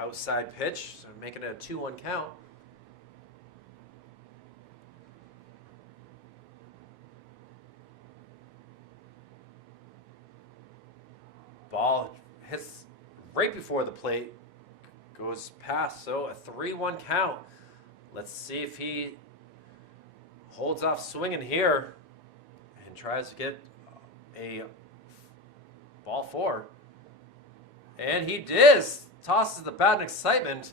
outside pitch, so making it a 2-1 count. Ball hits right before the plate. Goes past, so a 3-1 count. Let's see if he holds off swinging here and tries to get a ball 4. And he does. Tosses the bat in excitement.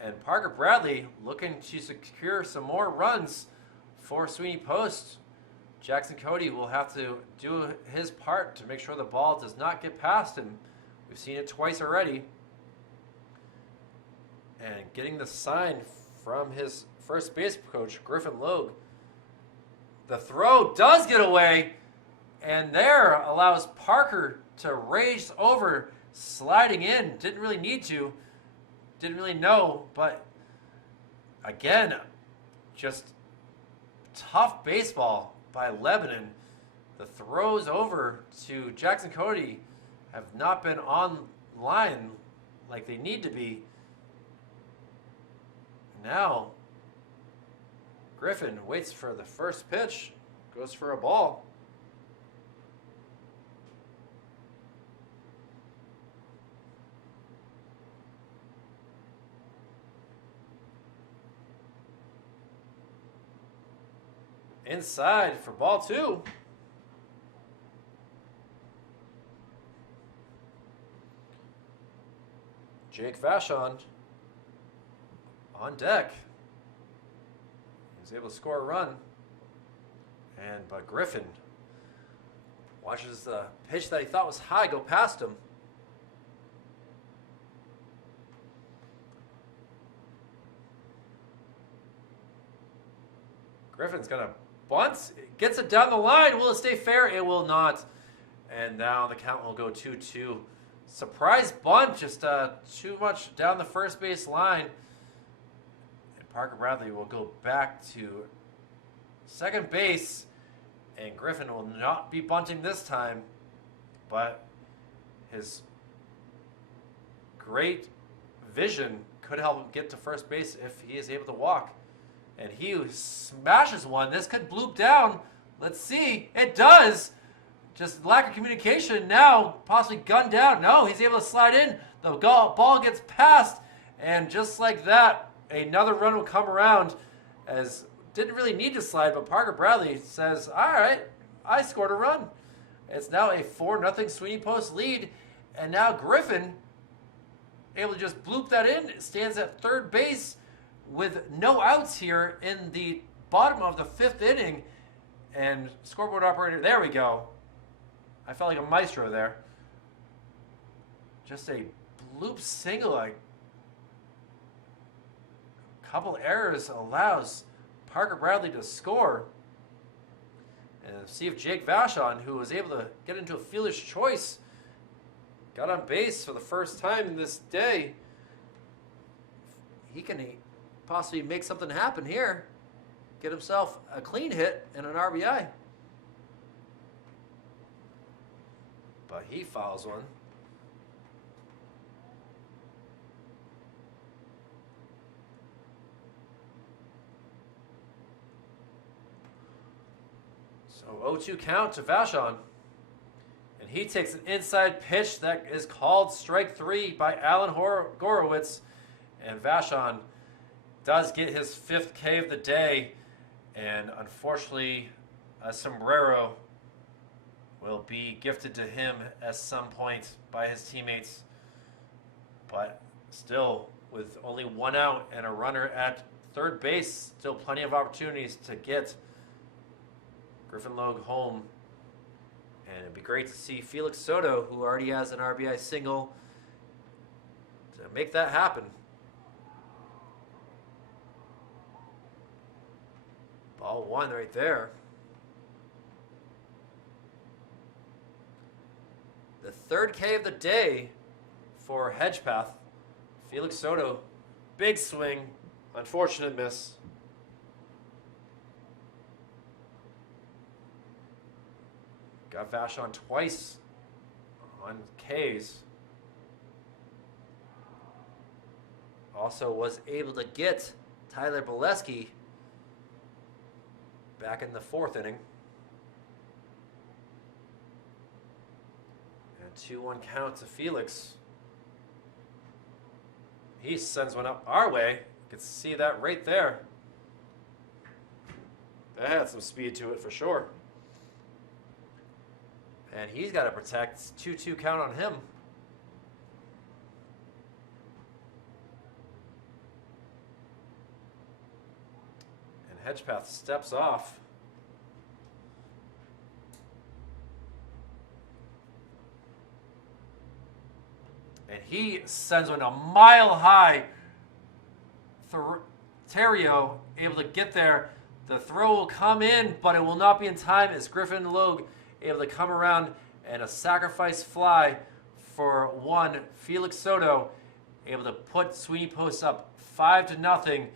And Parker Bradley looking to secure some more runs for Sweeney Post. Jackson Cody will have to do his part to make sure the ball does not get past him. We've seen it twice already. And getting the sign from his first base coach, Griffin Logue. The throw does get away, and there allows Parker to race over, sliding in. Didn't really need to, didn't really know, but again, just tough baseball by Lebanon. The throws over to Jackson Cody have not been on line like they need to be. Now, Griffin waits for the first pitch, goes for a ball. Inside for ball 2. Jake Vachon on deck. He was able to score a run. But Griffin watches the pitch that he thought was high go past him. Griffin's going to bunt. Gets it down the line. Will it stay fair? It will not. And now the count will go 2-2. Surprise bunt. Just too much down the first base line. Parker Bradley will go back to second base, and Griffin will not be bunting this time, but his great vision could help him get to first base if he is able to walk. And he smashes one. This could bloop down. Let's see. It does. Just lack of communication now, possibly gunned down. No, he's able to slide in. The ball gets past, and just like that, another run will come around, as didn't really need to slide, but Parker Bradley says, all right, I scored a run. It's now a 4-0 Sweeney Post lead, and now Griffin, able to just bloop that in, stands at third base with no outs here in the bottom of the 5th inning. And scoreboard operator, there we go. I felt like a maestro there. Just a bloop single, couple errors allows Parker Bradley to score. And see if Jake Vachon, who was able to get into a fielder's choice, got on base for the first time this day. He can possibly make something happen here. Get himself a clean hit and an RBI. But he fouls one. So 0-2 count to Vashon. And he takes an inside pitch that is called strike 3 by Alan Gorowitz. And Vashon does get his 5th K of the day. And unfortunately, a sombrero will be gifted to him at some point by his teammates. But still, with only 1 out and a runner at third base, still plenty of opportunities to get Griffin Logue home. And it'd be great to see Felix Soto, who already has an RBI single, to make that happen. Ball 1 right there. The 3rd K of the day for Hedgepath. Felix Soto, big swing, unfortunate miss. Got Vashon twice on Ks. Also was able to get Tyler Bolesky back in the 4th inning. And 2-1 count to Felix. He sends one up our way. You can see that right there. That had some speed to it for sure. And he's got to protect. 2-2 count on him. And Hedgepath steps off. And he sends one a mile high. Terrio able to get there. The throw will come in, but it will not be in time as Griffin Logue able to come around, and a sacrifice fly for 1. Felix Soto able to put Sweeney Post up 5-0.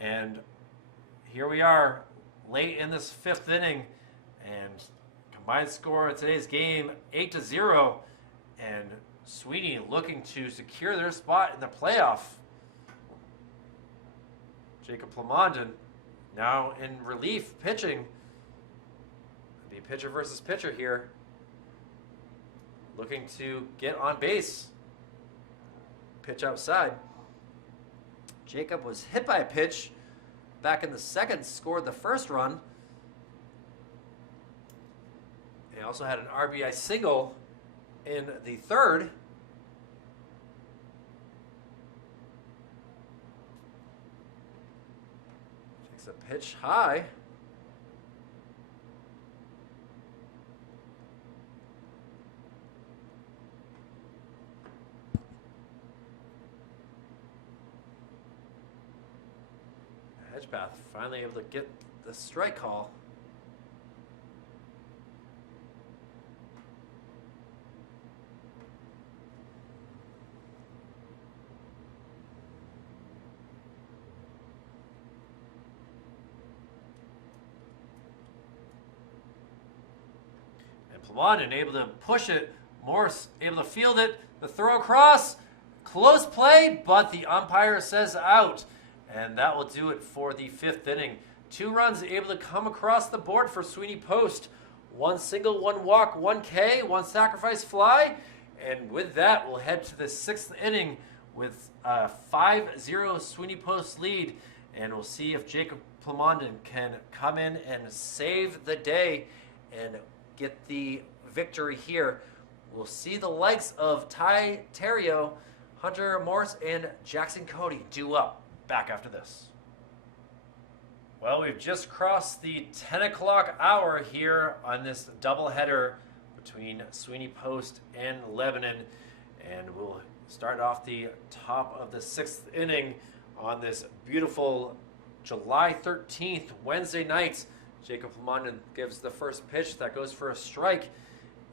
And here we are late in this 5th inning, and combined score in today's game 8-0, and Sweeney looking to secure their spot in the playoff. Jacob Plamondon now in relief pitching. Be pitcher versus pitcher here. Looking to get on base. Pitch outside. Jacob was hit by a pitch back in the 2nd, scored the 1st run. He also had an RBI single in the 3rd. Takes a pitch high. Hedgepath finally able to get the strike call. And Plamondon able to push it. Morse able to field it. The throw across. Close play, but the umpire says out. And that will do it for the 5th inning. 2 runs able to come across the board for Sweeney Post. 1 single, 1 walk, 1 K, 1 sacrifice fly. And with that, we'll head to the 6th inning with a 5-0 Sweeney Post lead. And we'll see if Jacob Plamondon can come in and save the day and get the victory here. We'll see the likes of Ty Terrio, Hunter Morse, and Jackson Cody due up. Back after this. Well, we've just crossed the 10 o'clock hour here on this doubleheader between Sweeney Post and Lebanon. And we'll start off the top of the 6th inning on this beautiful July 13th, Wednesday night. Jacob Plamondon gives the first pitch that goes for a strike.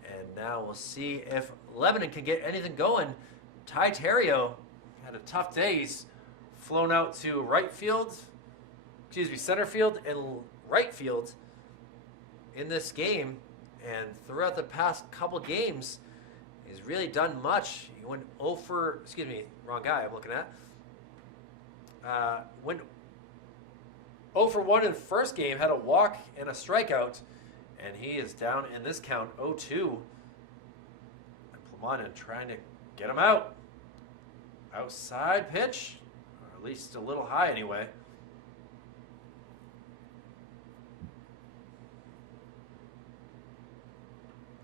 And now we'll see if Lebanon can get anything going. Ty Terrio had a tough day. He's flown out to center field and right field in this game. And throughout the past couple games, he's really done much. He went 0 for, wrong guy I'm looking at. Went 0 for 1 in the first game, had a walk and a strikeout, and he is down in this count 0-2. Plamanen trying to get him out. Outside pitch, or at least a little high anyway.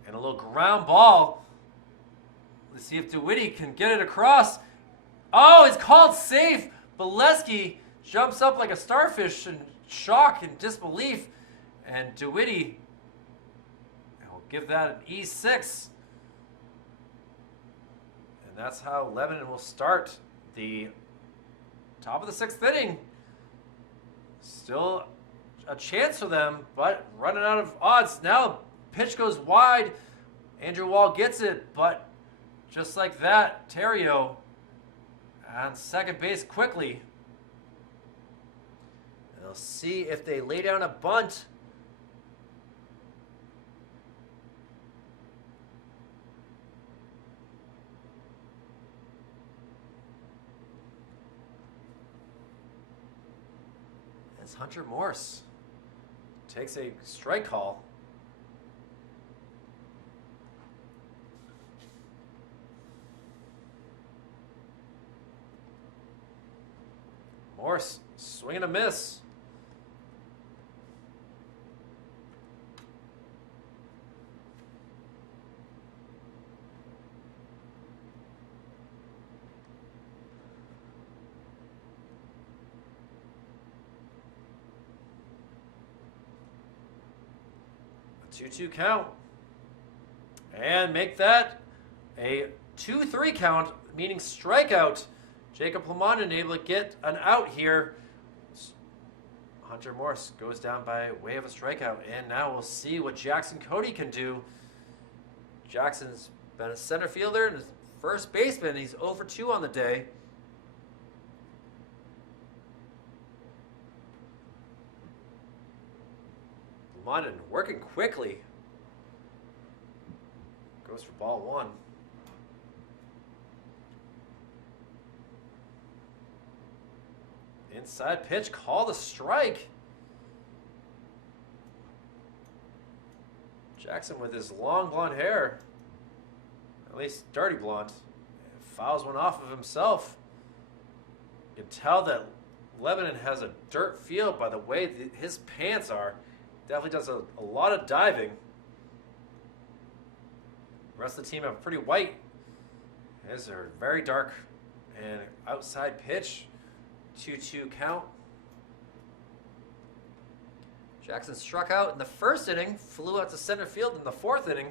And a little ground ball. Let's see if DeWitty can get it across. Oh, it's called safe. Bolesky jumps up like a starfish in shock and disbelief. And DeWitty will give that an E6. And that's how Lebanon will start the top of the 6th inning. Still a chance for them, but running out of odds. Now pitch goes wide. Andrew Wall gets it, but just like that, Terrio on second base quickly. They'll see if they lay down a bunt. As Hunter Morse takes a strike call. Morse, swing and a miss. A 2-2 count. And make that a 2-3 count, meaning strikeout. Jacob Plamanen able to get an out here. Hunter Morse goes down by way of a strikeout. And now we'll see what Jackson Cody can do. Jackson's been a center fielder and first baseman. He's 0 for 2 on the day. Plamanen working quickly. Goes for ball 1. Inside pitch, called a strike. Jackson with his long blonde hair, at least dirty blonde, fouls one off of himself. You can tell that Lebanon has a dirt field by the way his pants are. Definitely does a lot of diving. The rest of the team have pretty white. His are very dark. And outside pitch. 2-2 count. Jackson struck out in the first inning, flew out to center field in the 4th inning,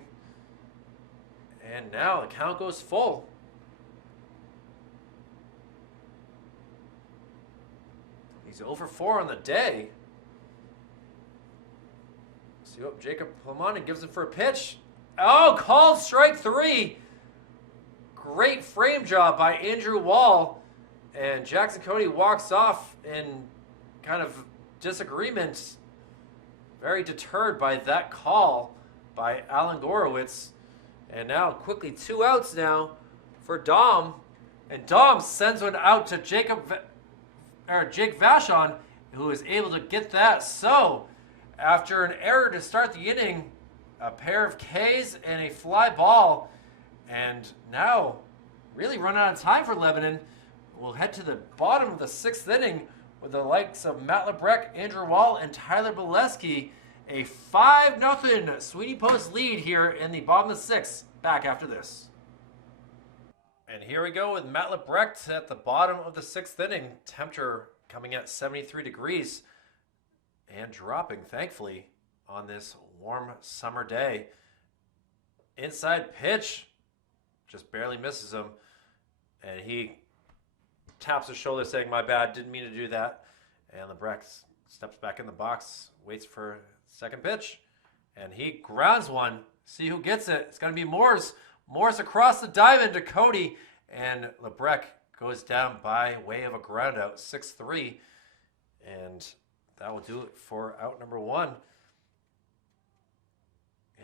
and now the count goes full. He's 0 for 4 on the day. See what Jacob Plamanen gives him for a pitch. Oh, called strike 3. Great frame job by Andrew Wall. And Jackson Cody walks off in kind of disagreement, very deterred by that call by Alan Gorowitz. And now quickly 2 outs now for Dom. And Dom sends one out to Jake Vachon, who is able to get that. So after an error to start the inning, a pair of Ks and a fly ball, and now really run out of time for Lebanon. We'll head to the bottom of the 6th inning with the likes of Matt Lebrecht, Andrew Wall, and Tyler Bolesky. A 5-0 Sweeney Post lead here in the bottom of the 6th. Back after this. And here we go with Matt Lebrecht at the bottom of the 6th inning. Temperature coming at 73 degrees and dropping, thankfully, on this warm summer day. Inside pitch just barely misses him, and he taps his shoulder saying, "My bad, didn't mean to do that." And Lebrecht steps back in the box, waits for second pitch, and he grounds one. See who gets it. It's going to be Morse. Morse across the diamond to Cody, and Lebrecht goes down by way of a ground out, 6-3. And that will do it for out number 1.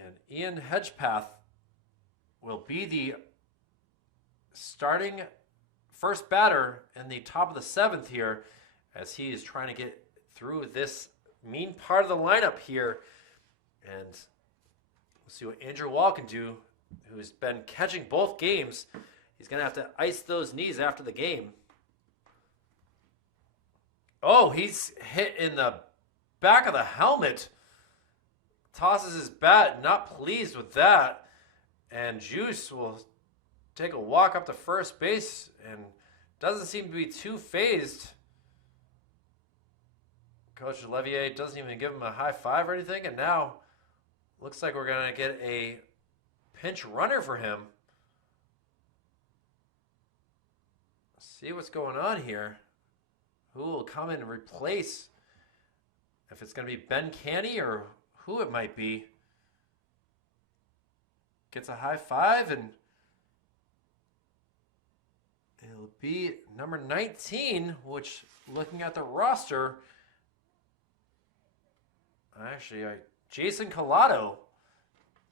And Ian Hedgepath will be the starting first batter in the top of the 7th here, as he is trying to get through this mean part of the lineup here. And we'll see what Andrew Wall can do, who's been catching both games. He's going to have to ice those knees after the game. Oh, he's hit in the back of the helmet. Tosses his bat, not pleased with that. And Juice will take a walk up to first base and doesn't seem to be too phased. Coach Levier doesn't even give him a high five or anything. And now looks like we're going to get a pinch runner for him. See what's going on here. Who will come in and replace? If it's going to be Ben Canny or who it might be. Gets a high five, and it'll be number 19, which, looking at the roster, actually, Jason Collado,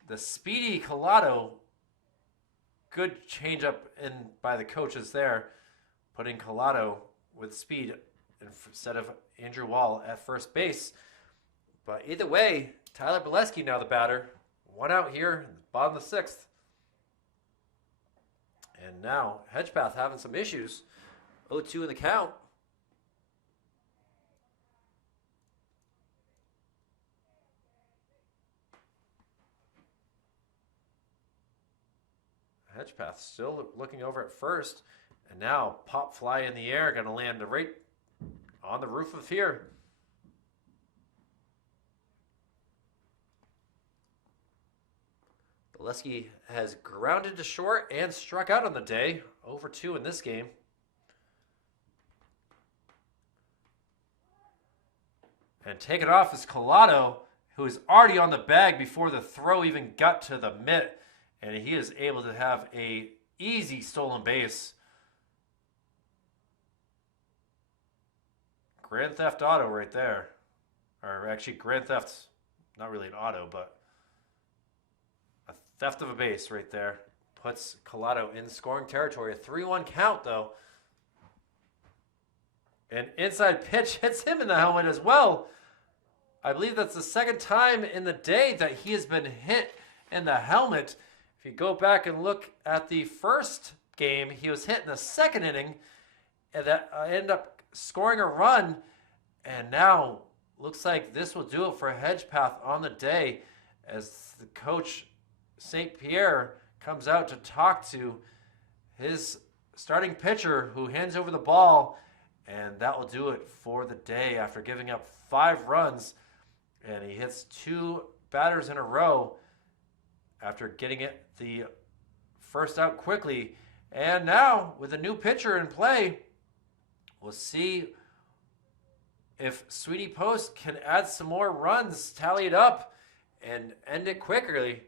the speedy Collado. Good changeup in by the coaches there, putting Collado with speed instead of Andrew Wall at first base. But either way, Tyler Bolesky now the batter. 1 out here in the bottom of the 6th. And now Hedgepath having some issues. 0-2 in the count. Hedgepath still looking over at first. And now pop fly in the air, going to land right on the roof of here. Bolesky has grounded to short and struck out on the day. 0-2 in this game. And taken off is Collado, who is already on the bag before the throw even got to the mitt. And he is able to have a easy stolen base. Grand Theft Auto right there. Or actually Grand Theft, not really an auto, but a theft of a base right there. Puts Collado in scoring territory. A 3-1 count, though. An inside pitch hits him in the helmet as well. I believe that's the second time in the day that he has been hit in the helmet. If you go back and look at the first game, he was hit in the second inning, and that ended up scoring a run. And now looks like this will do it for Hedgepath on the day, as the coach St. Pierre comes out to talk to his starting pitcher, who hands over the ball, and that will do it for the day after giving up 5 runs. And he hits 2 batters in a row after getting it the first out quickly. And now, with a new pitcher in play, we'll see if Sweeney Post can add some more runs, tally it up, and end it quickly.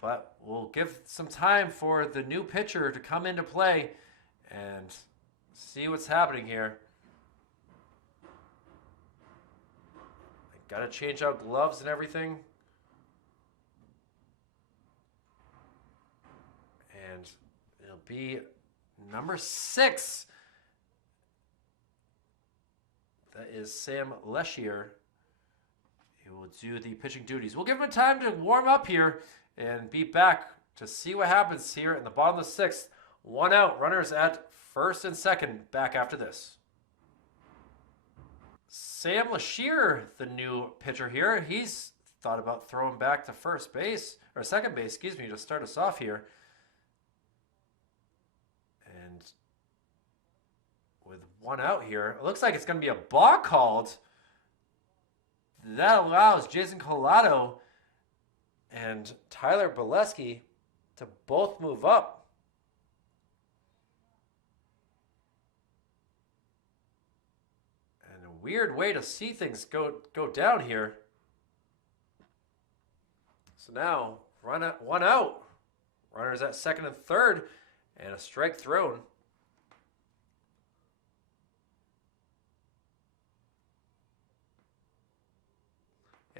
But we'll give some time for the new pitcher to come into play and see what's happening here. Got to change out gloves and everything. And it'll be number 6. That is Sam Leshier, who will do the pitching duties. We'll give him time to warm up here and be back to see what happens here in the bottom of the 6th. 1 out, runners at first and second. Back after this. Sam Leshier, the new pitcher here, he's thought about throwing back to first base, or second base, excuse me, to start us off here. And with 1 out here, it looks like it's going to be a balk called. That allows Jason Collado and Tyler Bolesky to both move up. And a weird way to see things go down here. So now, 1 out. Runners at second and third, and a strike thrown.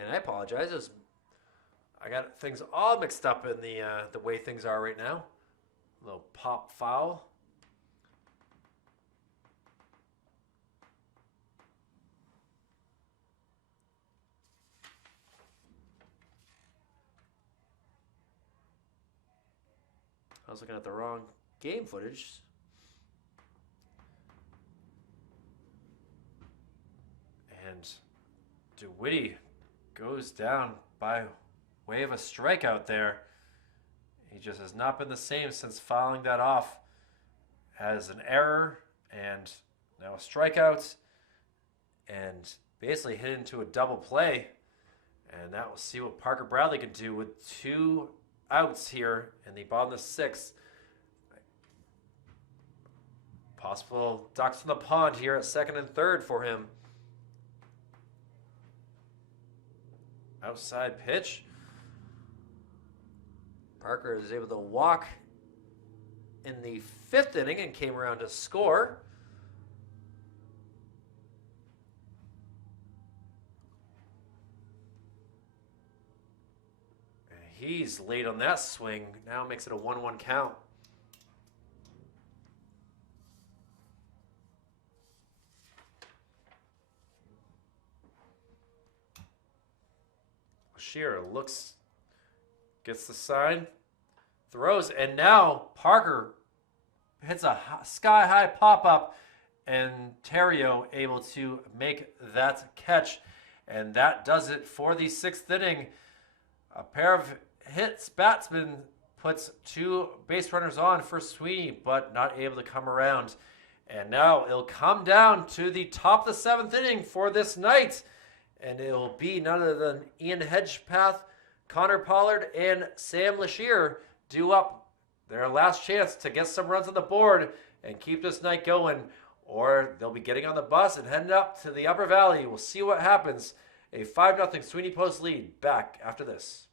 And I apologize. I got things all mixed up in the way things are right now. A little pop foul. I was looking at the wrong game footage. And DeWitty goes down by way of a strikeout there. He just has not been the same since fouling that off as an error and now a strikeout and basically hit into a double play. And now we'll see what Parker Bradley can do with 2 outs here in the bottom of the 6th. Possible ducks in the pond here at 2nd and 3rd for him. Outside pitch. Parker is able to walk in the 5th inning and came around to score. He's late on that swing. Now makes it a 1-1 count. Shearer looks, gets the sign, throws, and now Parker hits a sky-high pop-up, and Terrio able to make that catch. And that does it for the 6th inning. A pair of hits, batsman puts 2 base runners on for Sweeney, but not able to come around. And now it'll come down to the top of the 7th inning for this night. And it'll be none other than Ian Hedgepath, Connor Pollard, and Sam Lashier due up their last chance to get some runs on the board and keep this night going. Or they'll be getting on the bus and heading up to the Upper Valley. We'll see what happens. A 5-0 Sweeney Post lead. Back after this.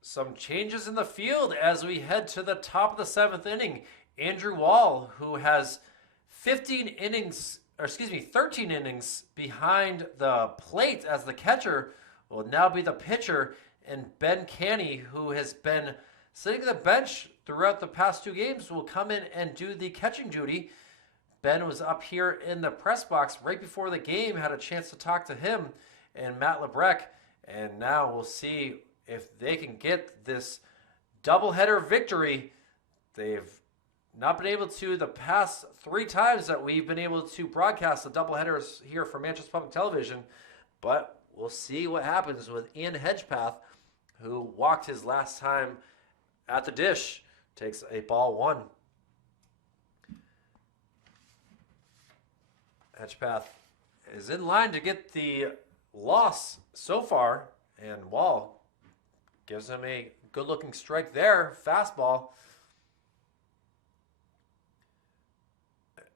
Some changes in the field as we head to the top of the 7th inning. Andrew Wall, who has 13 innings behind the plate as the catcher, will now be the pitcher. And Ben Canny, who has been sitting on the bench throughout the past 2 games, will come in and do the catching duty. Ben was up here in the press box right before the game, had a chance to talk to him and Matt Lebrecht. And now we'll see if they can get this doubleheader victory. They've not been able to the past 3 times that we've been able to broadcast the doubleheaders here for Manchester Public Television. But we'll see what happens with Ian Hedgepath, who walked his last time at the dish, takes a ball 1. Hedgepath is in line to get the loss so far, and Wall gives him a good-looking strike there, fastball.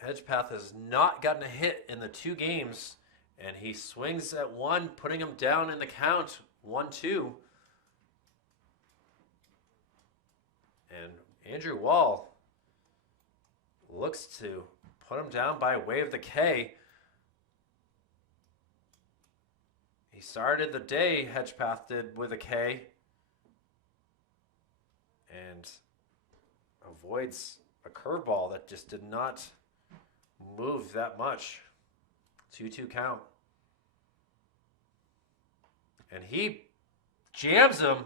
Hedgepath has not gotten a hit in the 2 games, and he swings at 1, putting him down in the count, 1-2. And Andrew Wall looks to put him down by way of the K. He started the day, Hedgepath did, with a K. And avoids a curveball that just did not move that much. 2-2 count. And he jams him,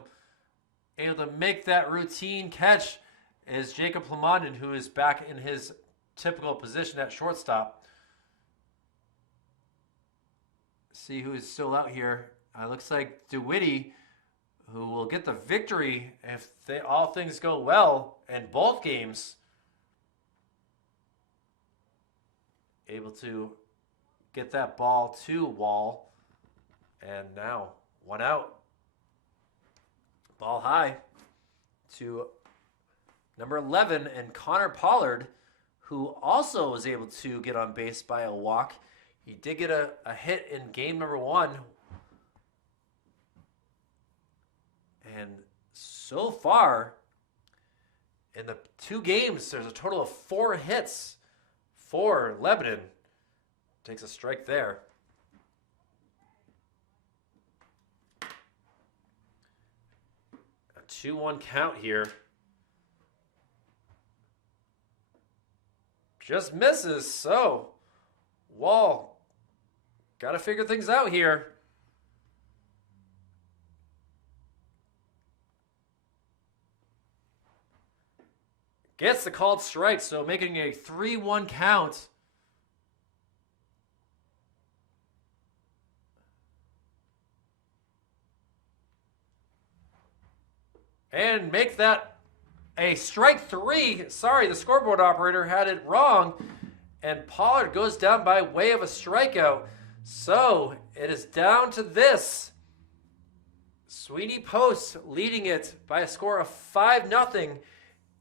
able to make that routine catch, is Jacob Plamondon, who is back in his typical position at shortstop. See who is still out here. Looks like DeWitty, who will get the victory if all things go well in both games. Able to get that ball to Wall. And now 1 out. Ball high to number 11, and Connor Pollard, who also was able to get on base by a walk. He did get a hit in game number 1. And so far, in the 2 games, there's a total of 4 hits for Lebanon. Takes a strike there. 2-1 count here. Just misses, so Wall got to figure things out here. Gets the called strike, so making a 3-1 count. And make that a strike 3. Sorry, the scoreboard operator had it wrong. And Pollard goes down by way of a strikeout. So it is down to this. Sweeney Post leading it by a score of 5-0.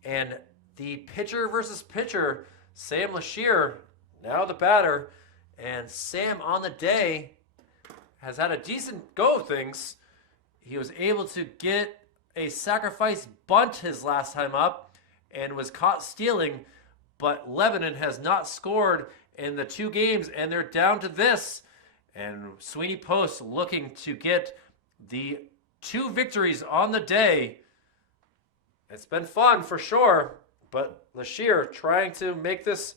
And the pitcher versus pitcher, Sam Lashir, now the batter. And Sam on the day has had a decent go of things. He was able to get a sacrifice bunt his last time up and was caught stealing, but Lebanon has not scored in the 2 games, and they're down to this. And Sweeney Post looking to get the 2 victories on the day. It's been fun for sure, but Lashir trying to make this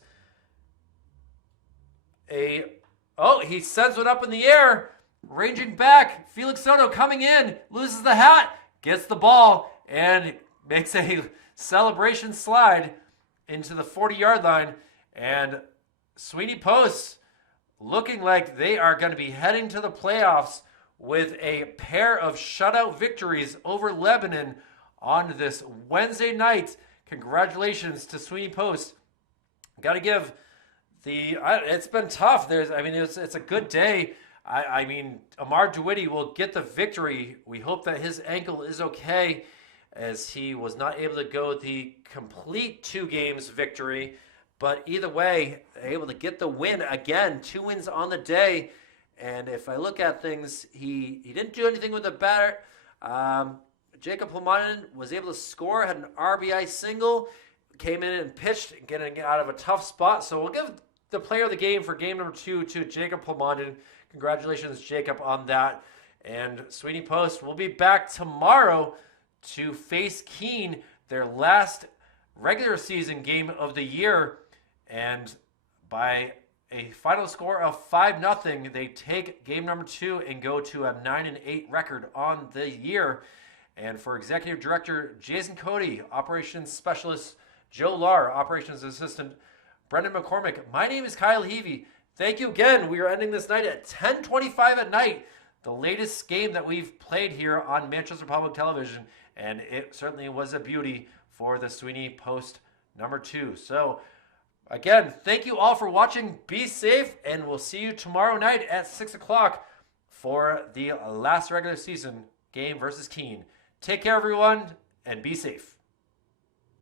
he sends it up in the air, ranging back. Felix Soto coming in, loses the hat, gets the ball, and makes a celebration slide into the 40-yard line. And Sweeney Post looking like they are going to be heading to the playoffs with a pair of shutout victories over Lebanon on this Wednesday night. Congratulations to Sweeney Post. Got to give it's been tough. It's a good day. I mean, Amar Dwiddy will get the victory. We hope that his ankle is okay, as he was not able to go the complete 2 games victory. But either way, able to get the win again. 2 wins on the day. And if I look at things, he didn't do anything with the batter. Jacob Plamanen was able to score, had an RBI single, came in and pitched, getting out of a tough spot. So we'll give the player of the game for game number 2 to Jacob Plamanen. Congratulations, Jacob, on that. And Sweeney Post will be back tomorrow to face Keene, their last regular season game of the year. And by a final score of 5-0, they take game number 2 and go to a 9-8 record on the year. And for Executive Director Jason Cody, Operations Specialist Joe Lahr, Operations Assistant Brendan McCormick, my name is Kyle Heavey. Thank you again. We are ending this night at 10:25 at night, the latest game that we've played here on Manchester Public Television, and it certainly was a beauty for the Sweeney Post number 2. So, again, thank you all for watching. Be safe, and we'll see you tomorrow night at 6 o'clock for the last regular season game versus Keene. Take care, everyone, and be safe.